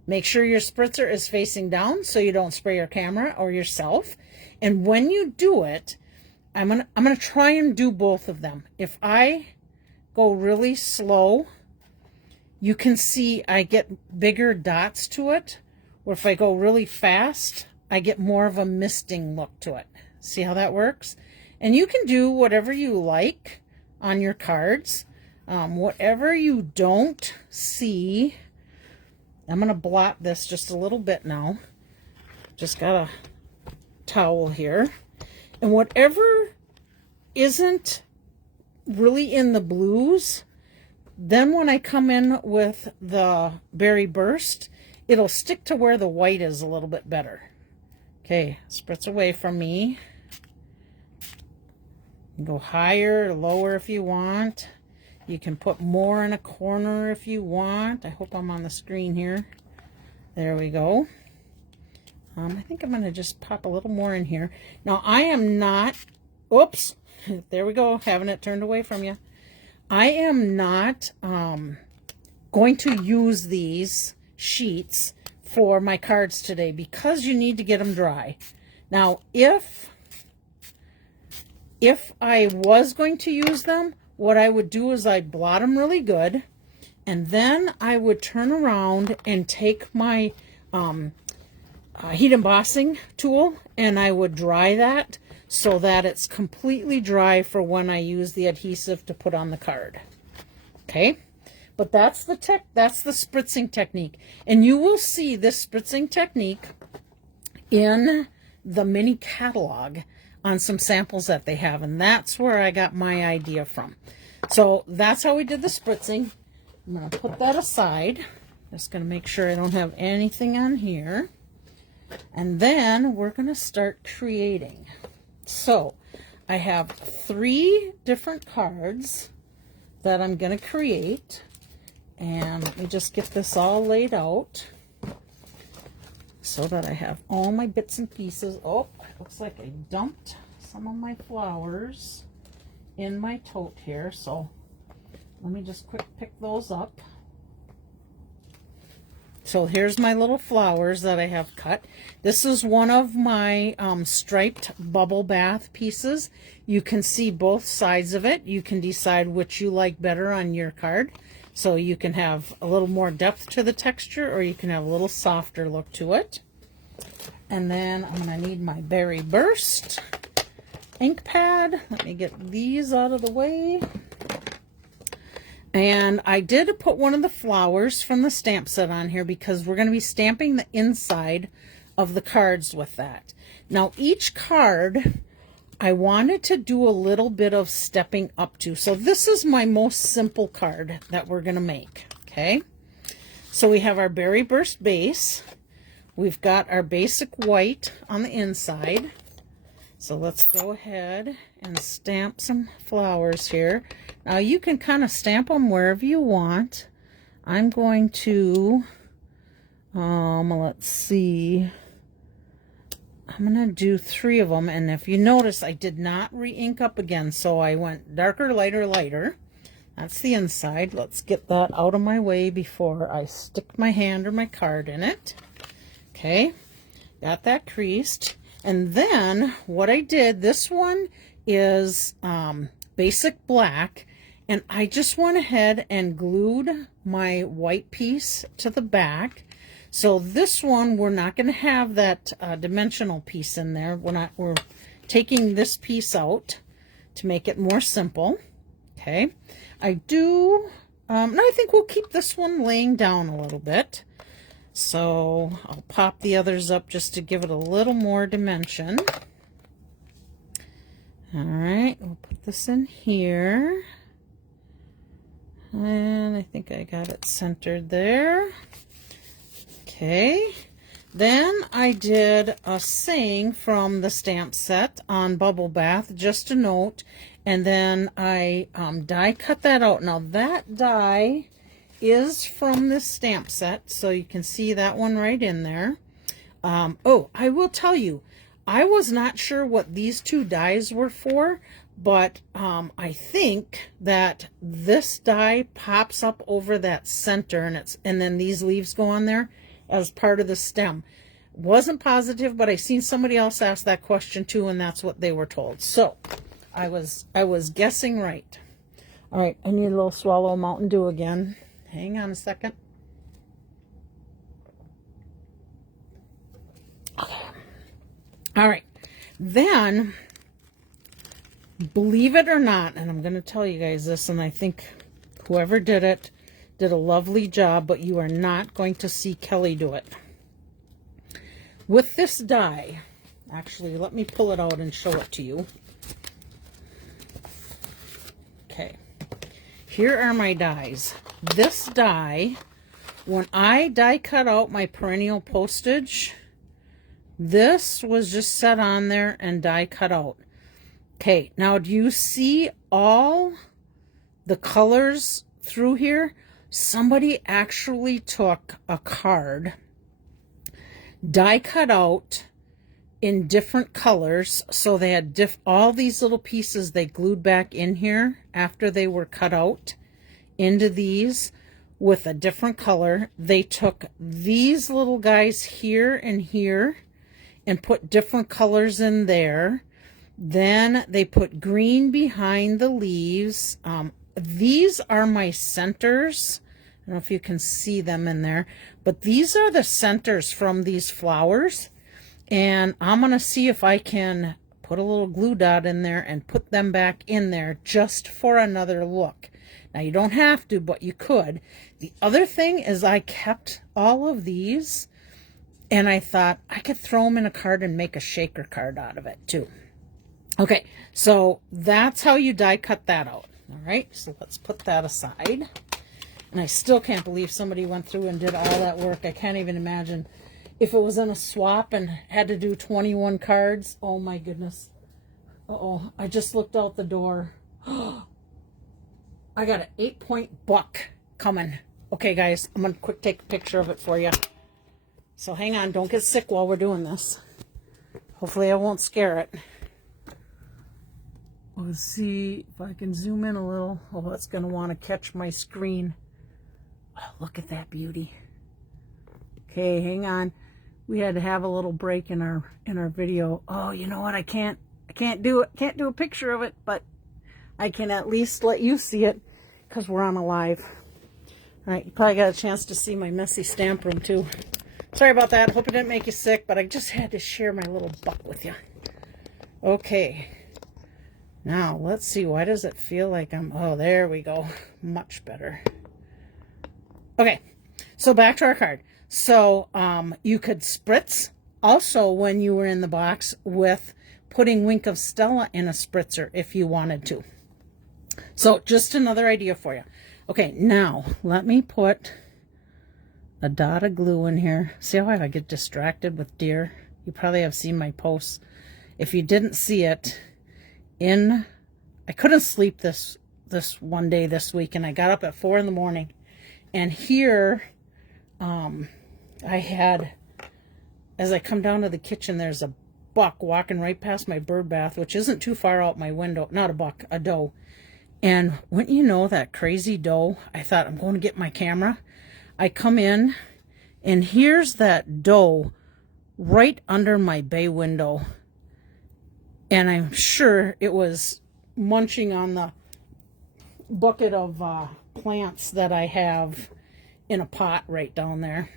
Make sure your spritzer is facing down so you don't spray your camera or yourself. And when you do it, I'm gonna try and do both of them. If I go really slow, you can see I get bigger dots to it. Or if I go really fast, I get more of a misting look to it. See how that works? And you can do whatever you like on your cards. Whatever you don't see, I'm going to blot this just a little bit now. Just got a towel here. And whatever isn't really in the blues, then when I come in with the Berry Burst, it'll stick to where the white is a little bit better. Okay, spritz away from me. Go higher or lower if you want. You can put more in a corner if you want. I hope I'm on the screen here. There we go. I think I'm going to just pop a little more in here. Now, I am not, oops, there we go, having it turned away from you. I am not going to use these sheets for my cards today because you need to get them dry. Now, if I was going to use them, what I would do is I'd blot them really good, and then I would turn around and take my heat embossing tool, and I would dry that so that it's completely dry for when I use the adhesive to put on the card. Okay, but that's the spritzing technique, and you will see this spritzing technique in the mini catalog on some samples that they have, and that's where I got my idea from. So that's how we did the spritzing. I'm going to put that aside. Just going to make sure I don't have anything on here. And then we're going to start creating. So I have 3 different cards that I'm going to create. And let me just get this all laid out so that I have all my bits and pieces. Oh, it looks like I dumped some of my flowers in my tote here. So let me just quick pick those up. So here's my little flowers that I have cut. This is one of my striped bubble bath pieces. You can see both sides of it. You can decide which you like better on your card. So you can have a little more depth to the texture, or you can have a little softer look to it. And then I'm going to need my Berry Burst ink pad. Let me get these out of the way. And I did put one of the flowers from the stamp set on here because we're going to be stamping the inside of the cards with that. Now, each card I wanted to do a little bit of stepping up to. So this is my most simple card that we're going to make, okay? So we have our Berry Burst base. We've got our basic white on the inside. So let's go ahead and stamp some flowers here. Now you can kind of stamp them wherever you want. I'm going to, let's see. I'm going to do 3 of them. And if you notice, I did not re-ink up again. So I went darker, lighter, lighter. That's the inside. Let's get that out of my way before I stick my hand or my card in it. Okay, got that creased. And then what I did, this one is basic black, And I just went ahead and glued my white piece to the back. So this one, we're not going to have that dimensional piece in there. We're taking this piece out to make it more simple. Okay. I think we'll keep this one laying down a little bit. So I'll pop the others up just to give it a little more dimension. All right, we'll put this in here. And I think I got it centered there. Okay. Then I did a saying from the stamp set on Bubble Bath, just a note. And then I die cut that out. Now that die is from this stamp set, so you can see that one right in there. Oh, I will tell you, I was not sure what these two dies were for, but I think that this die pops up over that center, and then these leaves go on there as part of the stem. Wasn't positive, but I seen somebody else ask that question too, and that's what they were told. So I was guessing right. All right, I need a little swallow of Mountain Dew again. Hang on a second. Okay. All right. Then, believe it or not, and I'm going to tell you guys this, and I think whoever did it did a lovely job, but you are not going to see Kelly do it. With this die, actually, let me pull it out and show it to you. Okay. Here are my dies. This die, when I die cut out my perennial postage, this was just set on there and die cut out. Okay, now do you see all the colors through here? Somebody actually took a card, die cut out in different colors, so they had all these little pieces they glued back in here after they were cut out into these with a different color. They took these little guys here and here and put different colors in there. Then they put green behind the leaves. These are my centers. I don't know if you can see them in there, but these are the centers from these flowers. And I'm going to see if I can put a little glue dot in there and put them back in there just for another look. Now, you don't have to, but you could. The other thing is I kept all of these, and I thought I could throw them in a card and make a shaker card out of it, too. Okay, so that's how you die cut that out. All right, so let's put that aside. And I still can't believe somebody went through and did all that work. I can't even imagine if it was in a swap and had to do 21 cards. Oh my goodness. Uh-oh, I just looked out the door. I got an 8-point buck coming. Okay, guys, I'm going to quick take a picture of it for you. So hang on, don't get sick while we're doing this. Hopefully I won't scare it. Let's see if I can zoom in a little. Oh, it's going to want to catch my screen. Oh, look at that beauty. Okay, hang on. We had to have a little break in our video. Oh, you know what? I can't do it. Can't do a picture of it, but I can at least let you see it because we're on a live. All right, you probably got a chance to see my messy stamp room too. Sorry about that. Hope it didn't make you sick, but I just had to share my little buck with you. Okay. Now, let's see. Why does it feel like oh, there we go. Much better. Okay. So back to our card. So you could spritz also when you were in the box with putting Wink of Stella in a spritzer if you wanted to. So just another idea for you. Okay, now let me put a dot of glue in here. See how I get distracted with deer? You probably have seen my posts. If you didn't see it, I couldn't sleep this one day this week, and I got up at 4 in the morning, and here I had, as I come down to the kitchen, there's a buck walking right past my bird bath, which isn't too far out my window. Not a buck, a doe. And wouldn't you know, that crazy doe, I thought, I'm going to get my camera. I come in, and here's that doe right under my bay window. And I'm sure it was munching on bucket of plants that I have in a pot right down there.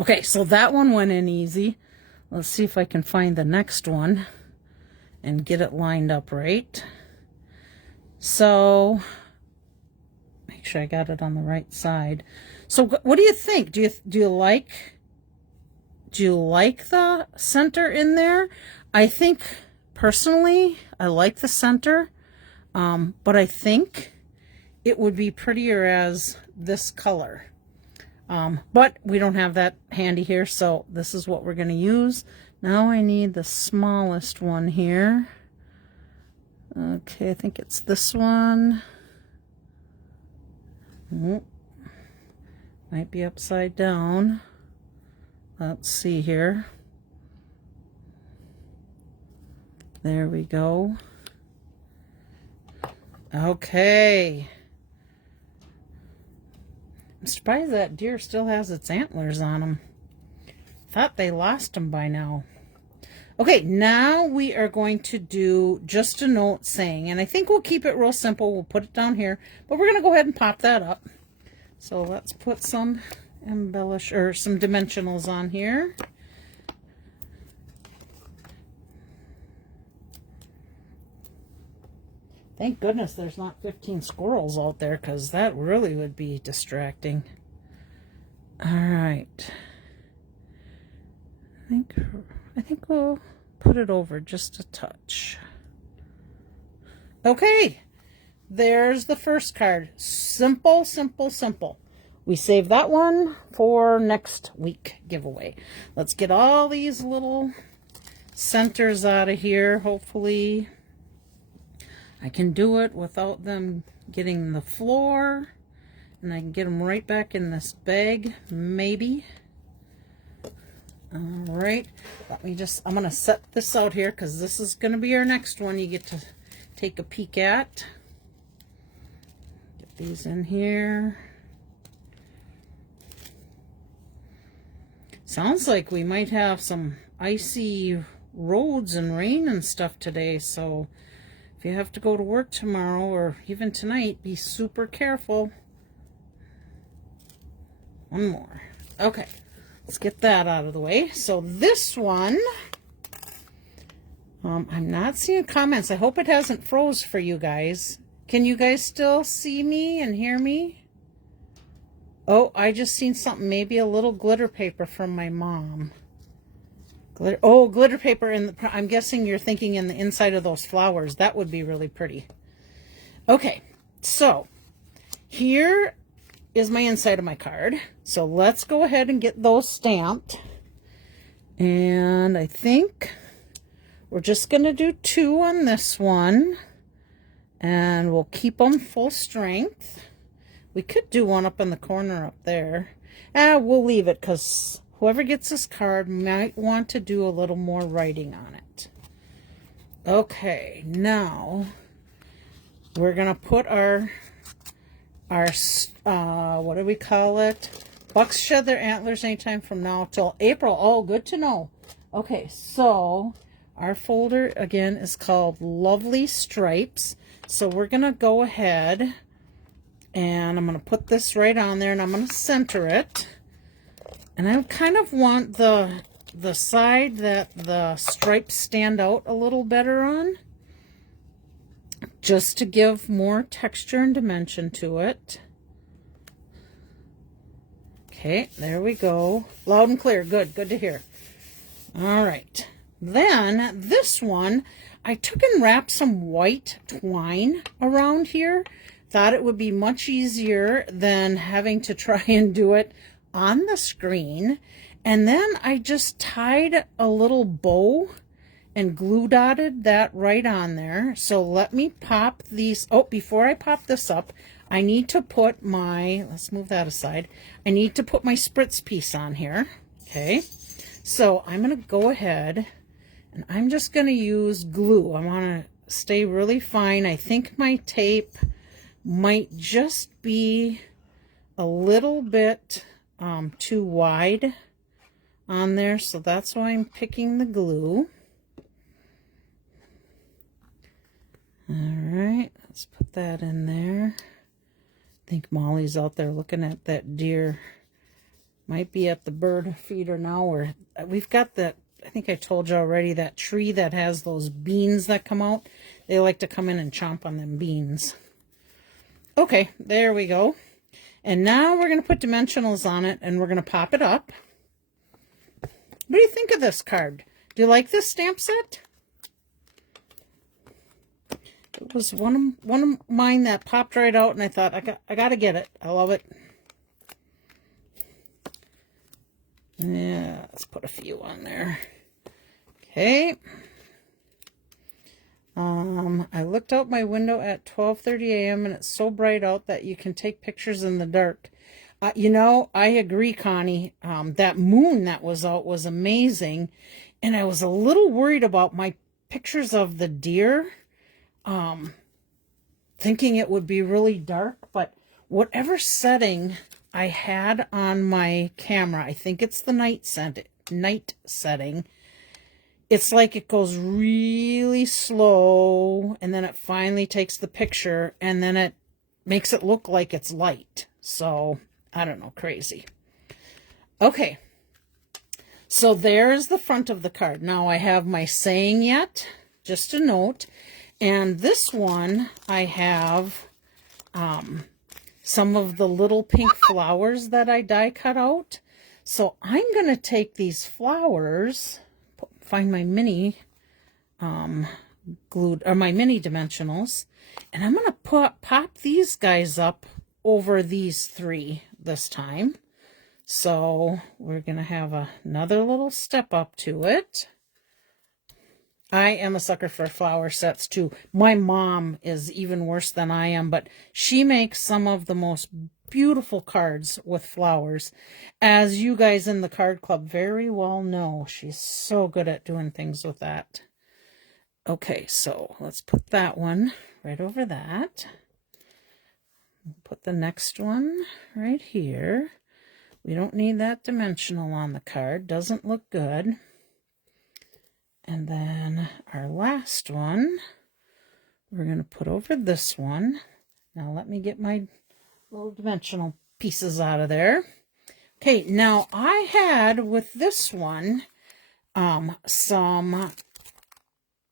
Okay, so that one went in easy. Let's see if I can find the next one and get it lined up right. So, make sure I got it on the right side. So what do you think? Do you like the center in there? I think personally I like the center, but I think it would be prettier as this color. But we don't have that handy here, so this is what we're going to use. Now I need the smallest one here. Okay, I think it's this one. Might be upside down. Let's see here. There we go. Okay. I'm surprised that deer still has its antlers on him. Thought they lost them by now. Okay, now we are going to do just a note saying, and I think we'll keep it real simple. We'll put it down here, but we're going to go ahead and pop that up. So let's put some some dimensionals on here. Thank goodness there's not 15 squirrels out there, because that really would be distracting. All right. I think we'll put it over just a touch. Okay. There's the first card. Simple, simple, simple. We save that one for next week giveaway. Let's get all these little centers out of here. Hopefully I can do it without them getting the floor. And I can get them right back in this bag, maybe. All right. I'm going to set this out here because this is going to be our next one you get to take a peek at. Get these in here. Sounds like we might have some icy roads and rain and stuff today, so if you have to go to work tomorrow or even tonight, be super careful. One more. Okay, let's get that out of the way. So this one, I'm not seeing comments. I hope it hasn't froze for you guys. Can you guys still see me and hear me? Oh, I just seen something. Maybe a little glitter paper from my mom. Glitter paper. I'm guessing you're thinking in the inside of those flowers. That would be really pretty. Okay, so here is my inside of my card. So let's go ahead and get those stamped. And I think we're just going to do 2 on this one. And we'll keep them full strength. We could do one up in the corner up there. We'll leave it because whoever gets this card might want to do a little more writing on it. Okay, now we're going to put our what do we call it? Bucks shed their antlers anytime from now till April. Oh, good to know. Okay, so our folder again is called Lovely Stripes. So we're going to go ahead and I'm going to put this right on there and I'm going to center it. And I kind of want the side that the stripes stand out a little better on, just to give more texture and dimension to it. Okay, there we go. Loud and clear. Good to hear. All right. Then this one, I took and wrapped some white twine around here. Thought it would be much easier than having to try and do it on the screen. And then I just tied a little bow and glue dotted that right on there. So let me pop these. Oh, before I pop this up, I need to put my, let's move that aside. I need to put my spritz piece on here. Okay. So I'm going to go ahead and I'm just going to use glue. I want to stay really fine. I think my tape might just be a little bit too wide on there, so that's why I'm picking the glue. All right, let's put that in there. I think Molly's out there looking at that deer. Might be at the bird feeder now, or we've got that, I think I told you already, that tree that has those beans that come out. They like to come in and chomp on them beans. Okay, there we go. And now we're going to put dimensionals on it, and we're going to pop it up. What do you think of this card? Do you like this stamp set? It was one of mine that popped right out, and I thought, I got to get it. I love it. Yeah, let's put a few on there. Okay. I looked out my window at 12:30 a.m. and it's so bright out that you can take pictures in the dark. You know, I agree, Connie. That moon that was out was amazing. And I was a little worried about my pictures of the deer, thinking it would be really dark. But whatever setting I had on my camera, I think it's the night setting. It's like it goes really slow, and then it finally takes the picture, and then it makes it look like it's light. So, I don't know, crazy. Okay, so there's the front of the card. Now I have my saying yet, just a note. And this one, I have some of the little pink flowers that I die cut out. So I'm going to take these flowers, find my mini glued, or my mini dimensionals, and I'm going to pop these guys up over these three this time. So we're going to have another little step up to it. I am a sucker for flower sets too. My mom is even worse than I am, but she makes some of the most beautiful cards with flowers. As you guys in the card club very well know, she's so good at doing things with that. Okay, so let's put that one right over that. Put the next one right here. We don't need that dimensional on the card. Doesn't look good. And then our last one, we're going to put over this one. Now let me get my little dimensional pieces out of there. Okay, now I had with this one some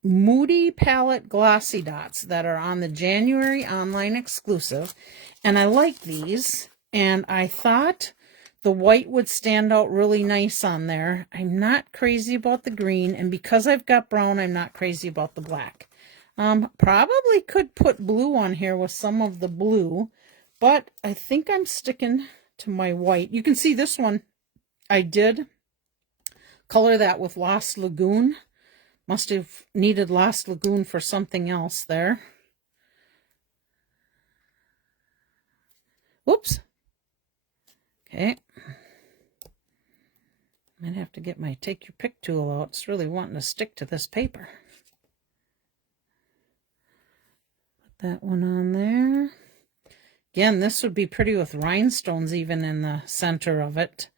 Moody Palette Glossy Dots that are on the January online exclusive. And I like these. And I thought the white would stand out really nice on there. I'm not crazy about the green, and because I've got brown, I'm not crazy about the black. Probably could put blue on here with some of the blue, but I think I'm sticking to my white. You can see this one, I did color that with Lost Lagoon. Must have needed Lost Lagoon for something else there. Whoops. Okay. Might have to get my take your pick tool out. It's really wanting to stick to this paper. Put that one on there. Again, this would be pretty with rhinestones even in the center of it.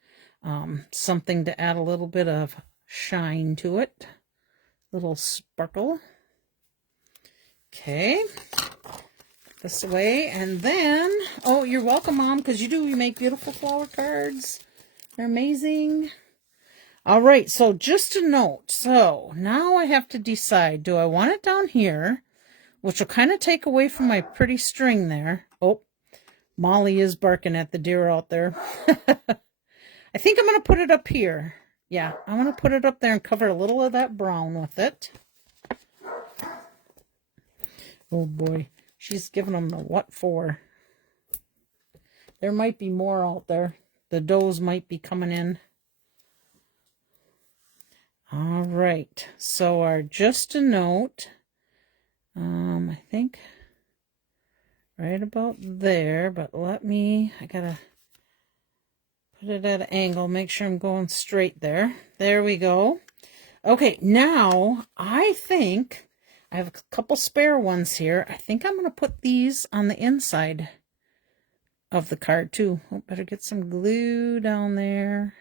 Something to add a little bit of shine to it. Little sparkle. Okay. This away, and then, oh, you're welcome, Mom, because you make beautiful flower cards. They're amazing. All right, so just a note. So now I have to decide, do I want it down here, which will kind of take away from my pretty string there. Oh, Molly is barking at the deer out there. I think I'm going to put it up here. Yeah, I'm going to put it up there and cover a little of that brown with it. Oh, boy. She's giving them the what for. There might be more out there. The does might be coming in. All right. So our just a note, I think right about there, but I gotta put it at an angle, make sure I'm going straight there. There we go. Okay, now I think I have a couple spare ones here. I think I'm going to put these on the inside of the card too. Oh, better get some glue down there.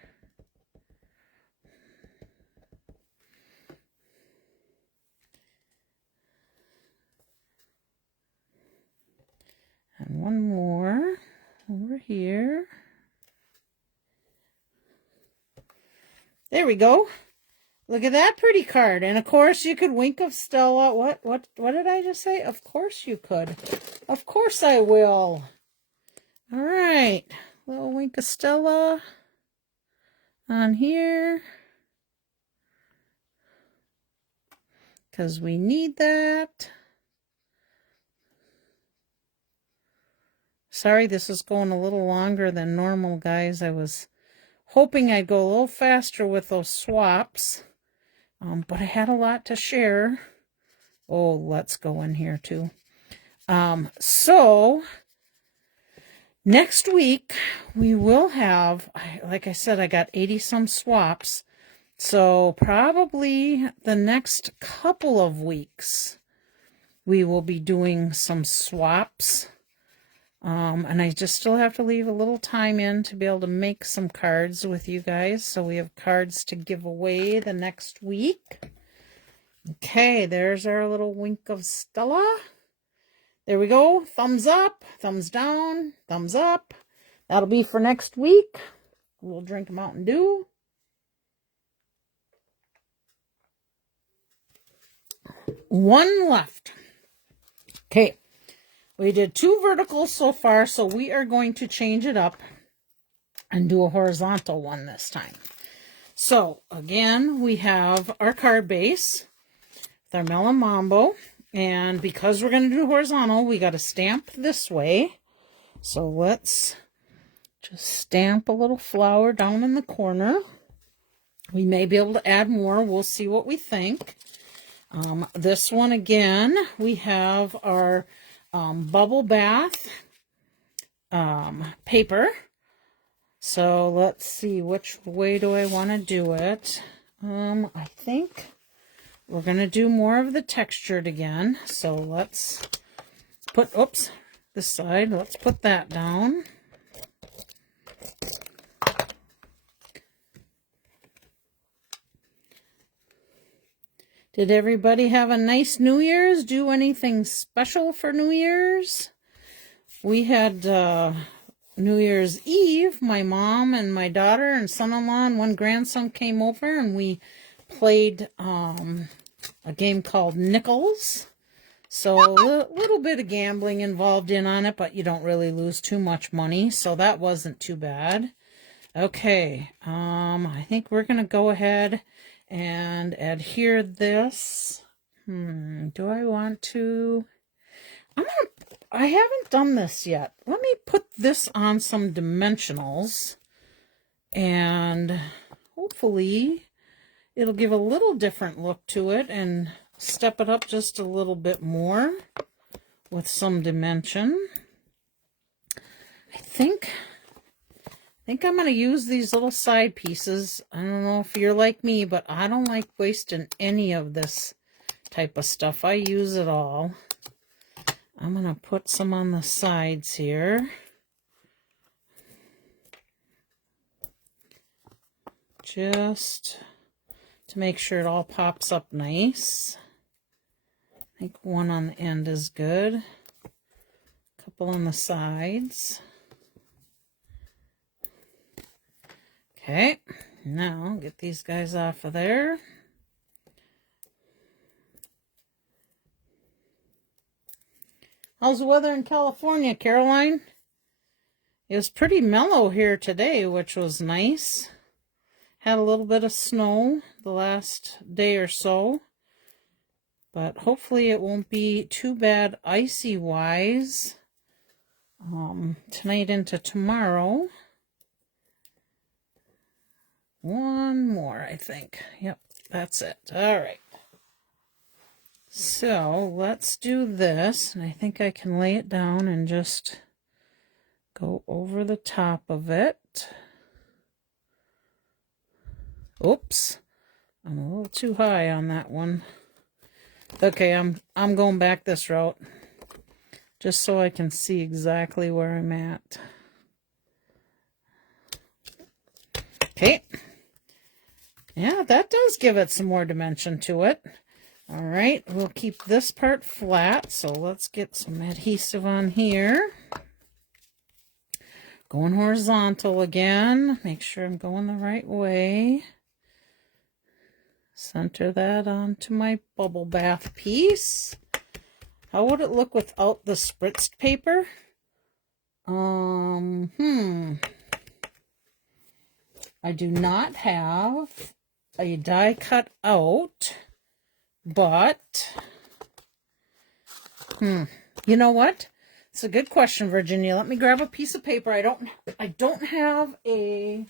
And one more over here. There we go. Look at that pretty card. And of course you could wink of Stella. What did I just say? Of course you could. Of course I will. All right. Little wink of Stella on here. Because we need that. Sorry, this is going a little longer than normal, guys. I was hoping I'd go a little faster with those swaps. But I had a lot to share. Oh, let's go in here too. So next week we will have, like I said, I got 80 some swaps. So probably the next couple of weeks we will be doing some swaps. And I just still have to leave a little time in to be able to make some cards with you guys. So we have cards to give away the next week. Okay, there's our little wink of Stella. There we go. Thumbs up, thumbs down, thumbs up. That'll be for next week. We'll drink a Mountain Dew. One left. Okay. We did 2 verticals so far, so we are going to change it up and do a horizontal one this time. So, again, we have our card base with our Melon Mambo, and because we're going to do horizontal, we got to stamp this way. So, let's just stamp a little flower down in the corner. We may be able to add more. We'll see what we think. This one, again, we have our bubble bath paper. So let's see, which way do I want to do it? I think we're going to do more of the textured again. So let's put, oops, this side, let's put that down. Did everybody have a nice New Year's? Do anything special for New Year's? We had New Year's Eve. My mom and my daughter and son-in-law and one grandson came over and we played a game called Nickels. So a little bit of gambling involved in on it, but you don't really lose too much money. So that wasn't too bad. Okay, I think we're going to go ahead and adhere this. Do I want to? I haven't done this yet. Let me put this on some dimensionals and hopefully it'll give a little different look to it and step it up just a little bit more with some dimension. I think I'm going to use these little side pieces. I don't know if you're like me, but I don't like wasting any of this type of stuff. I use it all. I'm going to put some on the sides here. Just to make sure it all pops up nice. I think one on the end is good. A couple on the sides. Okay, now get these guys off of there. How's the weather in California, Caroline? It was pretty mellow here today, which was nice. Had a little bit of snow the last day or so. But hopefully it won't be too bad icy-wise tonight into tomorrow. One more, I think. Yep, that's it. All right. So let's do this. And I think I can lay it down and just go over the top of it. Oops. I'm a little too high on that one. Okay, I'm going back this route. Just so I can see exactly where I'm at. Okay. Yeah, that does give it some more dimension to it. All right, we'll keep this part flat, so let's get some adhesive on here. Going horizontal again. Make sure I'm going the right way. Center that onto my bubble bath piece. How would it look without the spritzed paper? I do not have a die cut out, but you know what? It's a good question, Virginia. Let me grab a piece of paper. I don't have a,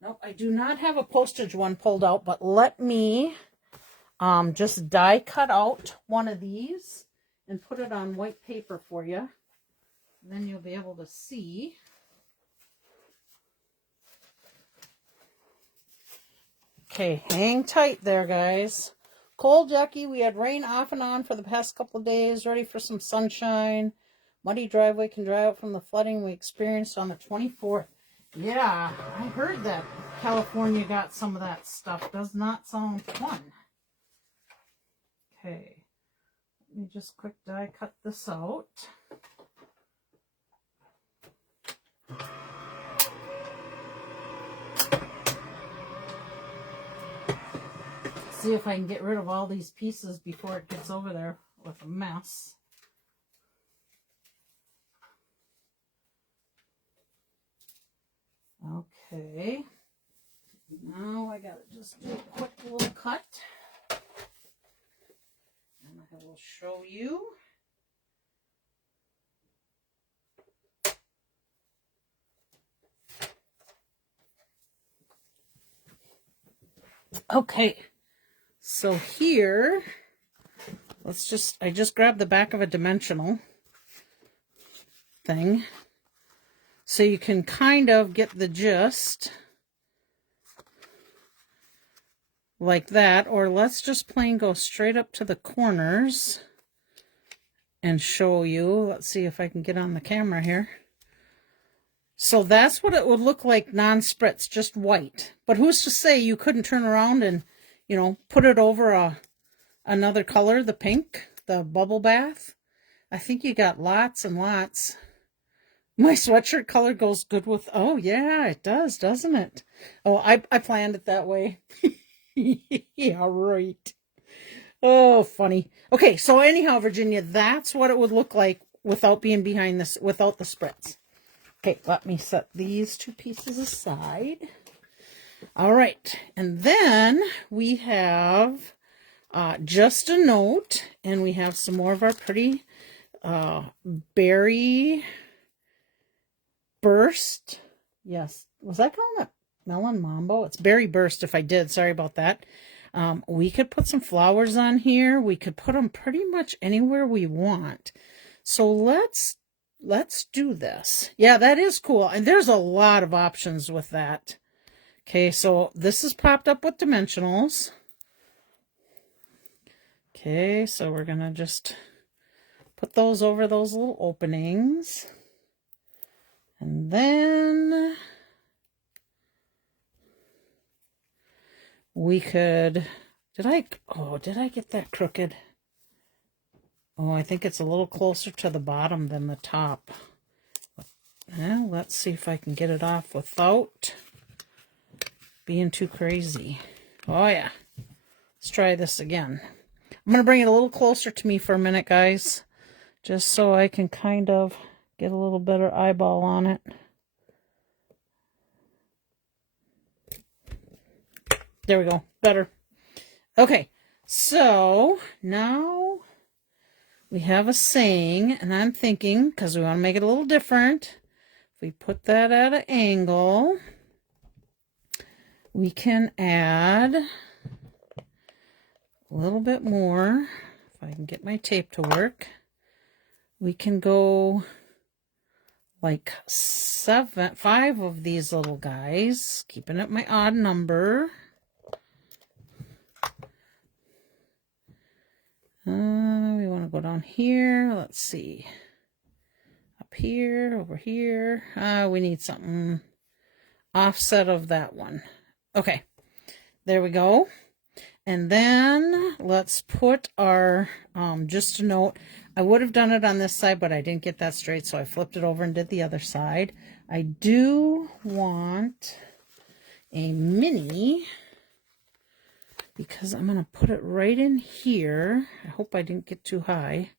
nope, I do not have a postage one pulled out, but let me just die cut out one of these and put it on white paper for you. And then you'll be able to see. Okay, hang tight there, guys. Cold, Jackie. We had rain off and on for the past couple of days. Ready for some sunshine. Muddy driveway can dry out from the flooding we experienced on the 24th. Yeah, I heard that California got some of that stuff. Does not sound fun. Okay, let me just quick die cut this out. See if I can get rid of all these pieces before it gets over there with a mess. Okay. Now I gotta just do a quick little cut. And I will show you. Okay. So here, I just grabbed the back of a dimensional thing. So you can kind of get the gist like that, or let's just plain go straight up to the corners and show you. Let's see if I can get on the camera here. So that's what it would look like non-spritz, just white. But who's to say you couldn't turn around and, you know, put it over another color, the pink, the bubble bath. I think you got lots and lots. My sweatshirt color goes good with, oh yeah, it does, doesn't it? Oh, I planned it that way. Yeah, right. Oh, funny. Okay, so anyhow, Virginia, that's what it would look like without being behind this, without the spritz. Okay, let me set these two pieces aside. All right, and then we have just a note, and we have some more of our pretty berry burst. Yes, was I calling it melon mambo? It's berry burst if I did. Sorry about that. We could put some flowers on here. We could put them pretty much anywhere we want. So let's do this. Yeah, that is cool. And there's a lot of options with that. Okay, so this is popped up with dimensionals. Okay, so we're going to just put those over those little openings. And then we could, did I get that crooked? Oh, I think it's a little closer to the bottom than the top. Well, let's see if I can get it off without being too crazy. Oh yeah. Let's try this again. I'm going to bring it a little closer to me for a minute, guys, just so I can kind of get a little better eyeball on it. There we go. Better. Okay. So now we have a saying, and I'm thinking, because we want to make it a little different, if we put that at an angle, we can add a little bit more. If I can get my tape to work, we can go like 5 of these little guys, keeping it my odd number. We want to go down here. Let's see. Up here, over here. We need something offset of that one. Okay, there we go. And then let's put our, just a note, I would have done it on this side, but I didn't get that straight, so I flipped it over and did the other side. I do want a mini, because I'm going to put it right in here. I hope I didn't get too high.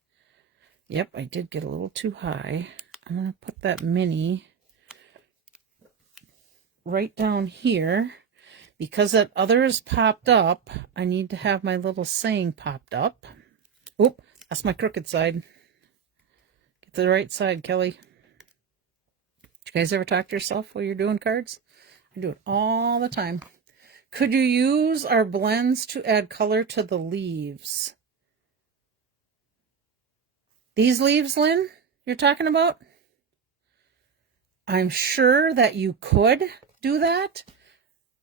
Yep, I did get a little too high. I'm going to put that mini right down here. Because that other is popped up, I need to have my little saying popped up. Oop, that's my crooked side. Get to the right side, Kelly. Did you guys ever talk to yourself while you're doing cards? I do it all the time. Could you use our blends to add color to the leaves? These leaves, Lynn, you're talking about? I'm sure that you could do that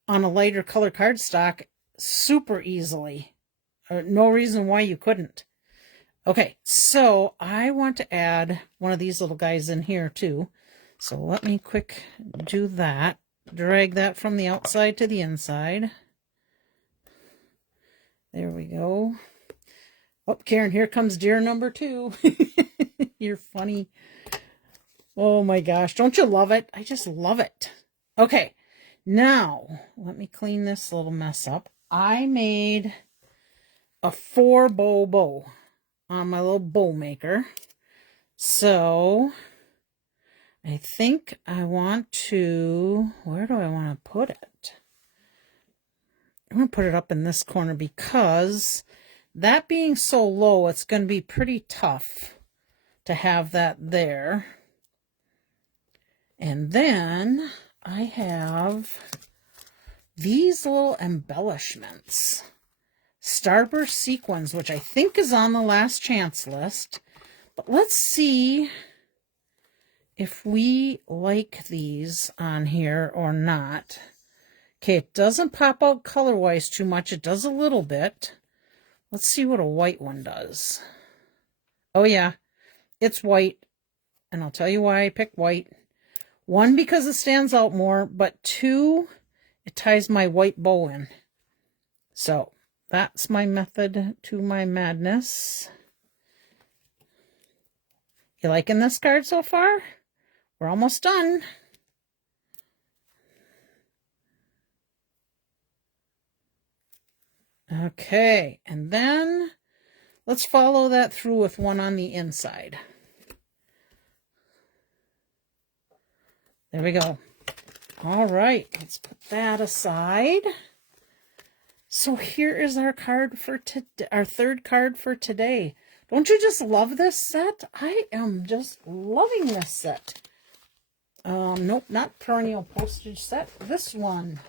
on a lighter color cardstock super easily. No reason why you couldn't. Okay, so I want to add one of these little guys in here too. So let me quick do that. Drag that from the outside to the inside. There we go. Oh, Karen, here comes deer number 2. You're funny. Oh my gosh, don't you love it? I just love it. Okay. Now, let me clean this little mess up. I made a 4-bow bow on my little bow maker. So, I think I want to, where do I want to put it? I'm going to put it up in this corner because that being so low, it's going to be pretty tough to have that there. And then I have these little embellishments. Starburst Sequins, which I think is on the last chance list. But let's see if we like these on here or not. Okay, it doesn't pop out color-wise too much. It does a little bit. Let's see what a white one does. Oh yeah, it's white. And I'll tell you why I picked white. 1, because it stands out more, but 2, it ties my white bow in. So, that's my method to my madness. You liking this card so far? We're almost done. Okay, and then let's follow that through with one on the inside. There we go. All right, let's put that aside. So here is our card for today, our third card for today. Don't you just love this set? I am just loving this set. Nope, not perennial postage set. This one.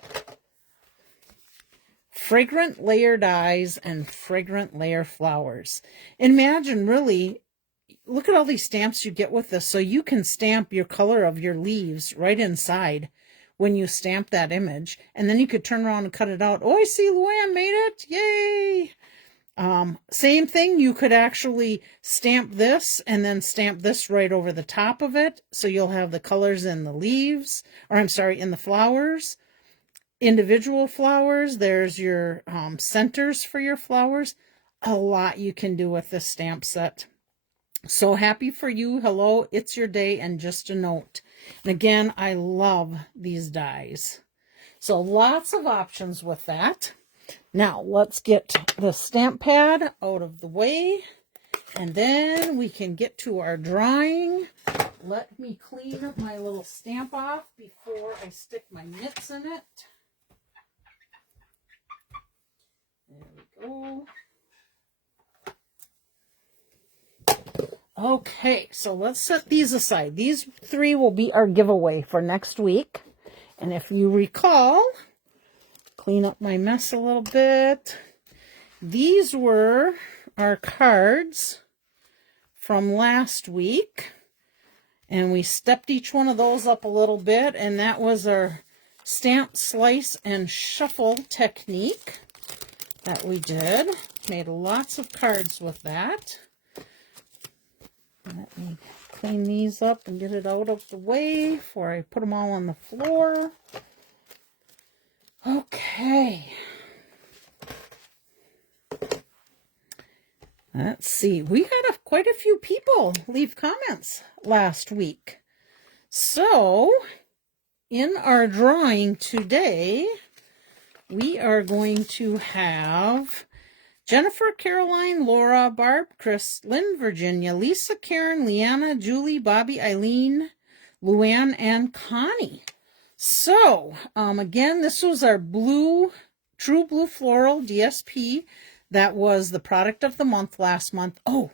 Fragrant Layer Dies and Fragrant Layer Flowers. Imagine, really, look at all these stamps you get with this. So you can stamp your color of your leaves right inside when you stamp that image. And then you could turn around and cut it out. Oh, I see Luann made it. Yay! Same thing. You could actually stamp this and then stamp this right over the top of it. So you'll have the colors in the leaves, or I'm sorry, in the flowers. Individual flowers. There's your centers for your flowers. A lot you can do with this stamp set. So happy for you. Hello, it's your day. And just a note. And again, I love these dies. So lots of options with that. Now let's get the stamp pad out of the way. And then we can get to our drawing. Let me clean up my little stamp off before I stick my nits in it. There we go. Okay, so let's set these aside. These 3 will be our giveaway for next week. And if you recall, clean up my mess a little bit. These were our cards from last week. And we stepped each one of those up a little bit. And that was our stamp, slice, and shuffle technique that we did. Made lots of cards with that. Let me clean these up and get it out of the way before I put them all on the floor. Okay. Let's see. We had quite a few people leave comments last week. So, in our drawing today, we are going to have Jennifer, Caroline, Laura, Barb, Chris, Lynn, Virginia, Lisa, Karen, Leanna, Julie, Bobby, Eileen, Luann, and Connie. So, again, this was our True Blue Floral DSP. That was the product of the month last month. Oh,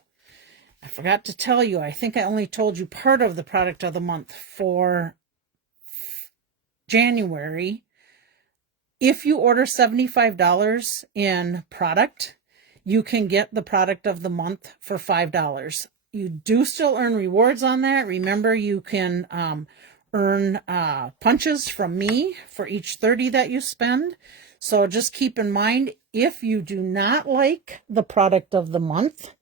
I forgot to tell you. I think I only told you part of the product of the month for January. If you order $75 in product, you can get the product of the month for $5. You do still earn rewards on that. Remember, you can earn punches from me for each 30 that you spend. So just keep in mind, if you do not like the product of the month,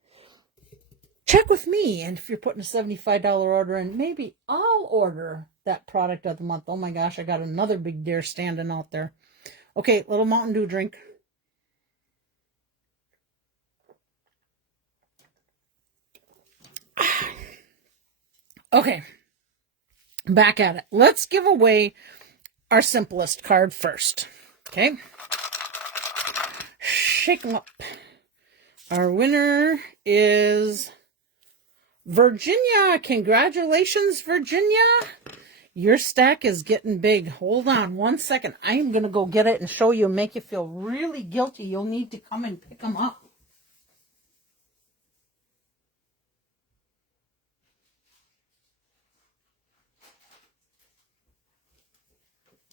check with me. And if you're putting a $75 order in, maybe I'll order that product of the month. Oh my gosh, I got another big deer standing out there. Okay, little Mountain Dew drink. Okay, back at it. Let's give away our simplest card first. Okay. Shake them up. Our winner is Virginia. Congratulations, Virginia. Your stack is getting big. Hold on one second. I am going to go get it and show you and make you feel really guilty. You'll need to come and pick them up.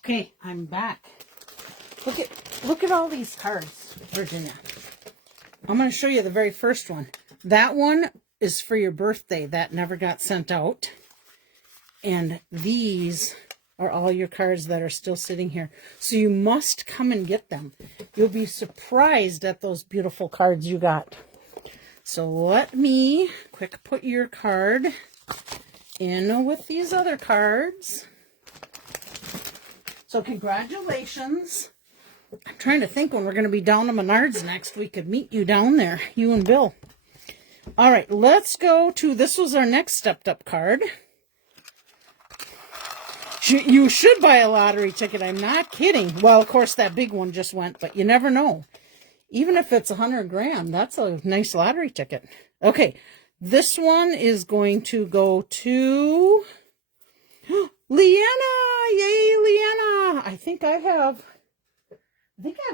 Okay, I'm back. Look at all these cards, Virginia. I'm going to show you the very first one. That one is for your birthday. That never got sent out. And these are all your cards that are still sitting here. So you must come and get them. You'll be surprised at those beautiful cards you got. So let me quick put your card in with these other cards. So congratulations. I'm trying to think when we're going to be down to Menards next. We could meet you down there, you and Bill. All right, let's go to, this was our next stepped up card. You should buy a lottery ticket. I'm not kidding. Well, of course, that big one just went, but you never know. Even if it's 100 grand, that's a nice lottery ticket. Okay, this one is going to go to Leanna. Yay, Leanna. I think I have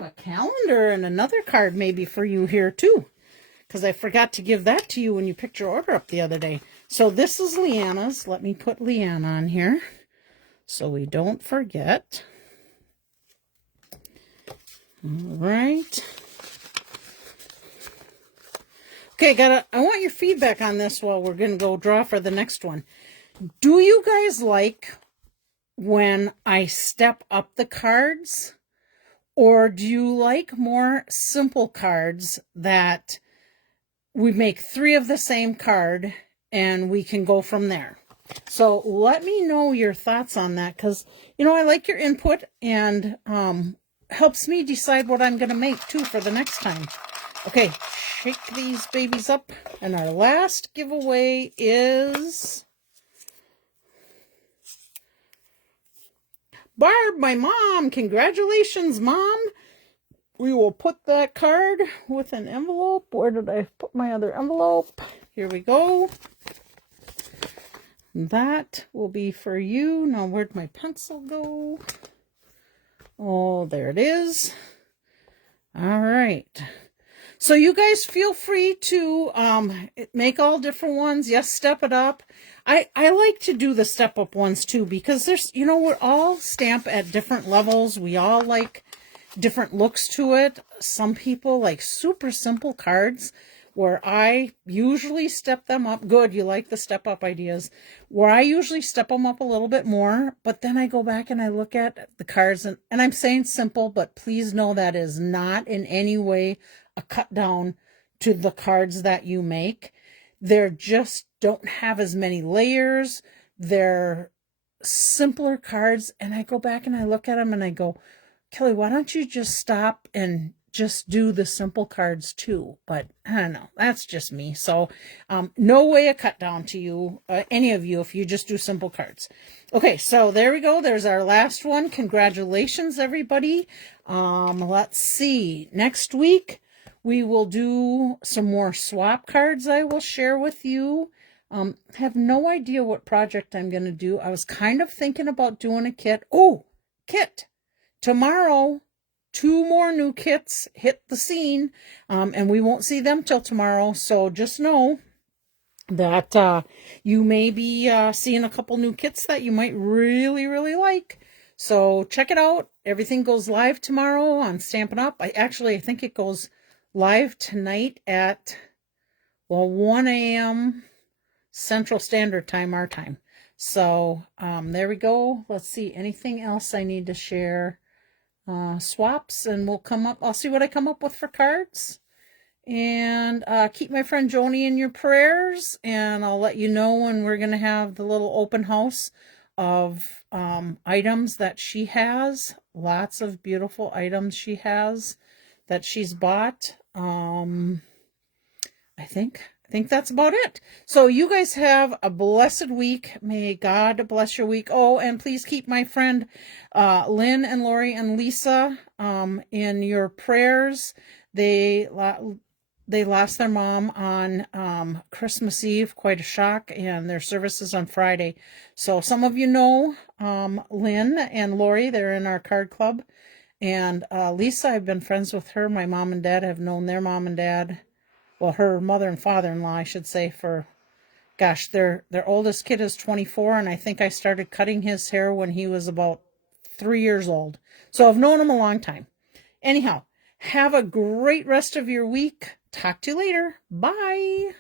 a calendar and another card maybe for you here too, because I forgot to give that to you when you picked your order up the other day. So this is Leanna's. Let me put Leanna on here so we don't forget. All right. Okay, I want your feedback on this while we're going to go draw for the next one. Do you guys like when I step up the cards? Or do you like more simple cards that we make 3 of the same card and we can go from there? So let me know your thoughts on that, because, you know, I like your input and helps me decide what I'm going to make too for the next time. Okay, shake these babies up. And our last giveaway is Barb, my mom. Congratulations, Mom. We will put that card with an envelope. Where did I put my other envelope? Here we go. That will be for you. Now, where'd my pencil go? Oh, there it is. All right. So you guys feel free to make all different ones. Yes, step it up. I like to do the step up ones too, because there's, you know, we're all stamp at different levels. We all like different looks to it. Some people like super simple cards where I usually step them up. Good, you like the step up ideas. Where I usually step them up a little bit more, but then I go back and I look at the cards and I'm saying simple, but please know that is not in any way a cut down to the cards that you make. They're just don't have as many layers. They're simpler cards. And I go back and I look at them and I go, Kelly, why don't you just stop and just do the simple cards too, but I don't know. That's just me. So no way a cut down to you, any of you, if you just do simple cards. Okay, so there we go. There's our last one. Congratulations, everybody. Let's see. Next week, we will do some more swap cards I will share with you. Have no idea what project I'm going to do. I was kind of thinking about doing a kit. Oh, kit. Tomorrow, 2 more new kits hit the scene, and we won't see them till tomorrow. So just know that you may be seeing a couple new kits that you might really, really like. So check it out. Everything goes live tomorrow on Stampin' Up. I think it goes live tonight at, 1 a.m. Central Standard Time, our time. So there we go. Let's see. Anything else I need to share? Swaps, and we'll come up. I'll see what I come up with for cards. And keep my friend Joni in your prayers. And I'll let you know when we're going to have the little open house of items that she has. Lots of beautiful items she has that she's bought. I think that's about it. So you guys have a blessed week. May God bless your week. Oh, and please keep my friend Lynn and Lori and Lisa in your prayers. They lost their mom on Christmas Eve, quite a shock, and their service is on Friday. So some of you know Lynn and Lori. They're in our card club. And Lisa, I've been friends with her. My mom and dad have known their mom and dad. Well, her mother and father-in-law, I should say, for, gosh, their oldest kid is 24, and I think I started cutting his hair when he was about 3 years old. So I've known him a long time. Anyhow, have a great rest of your week. Talk to you later. Bye.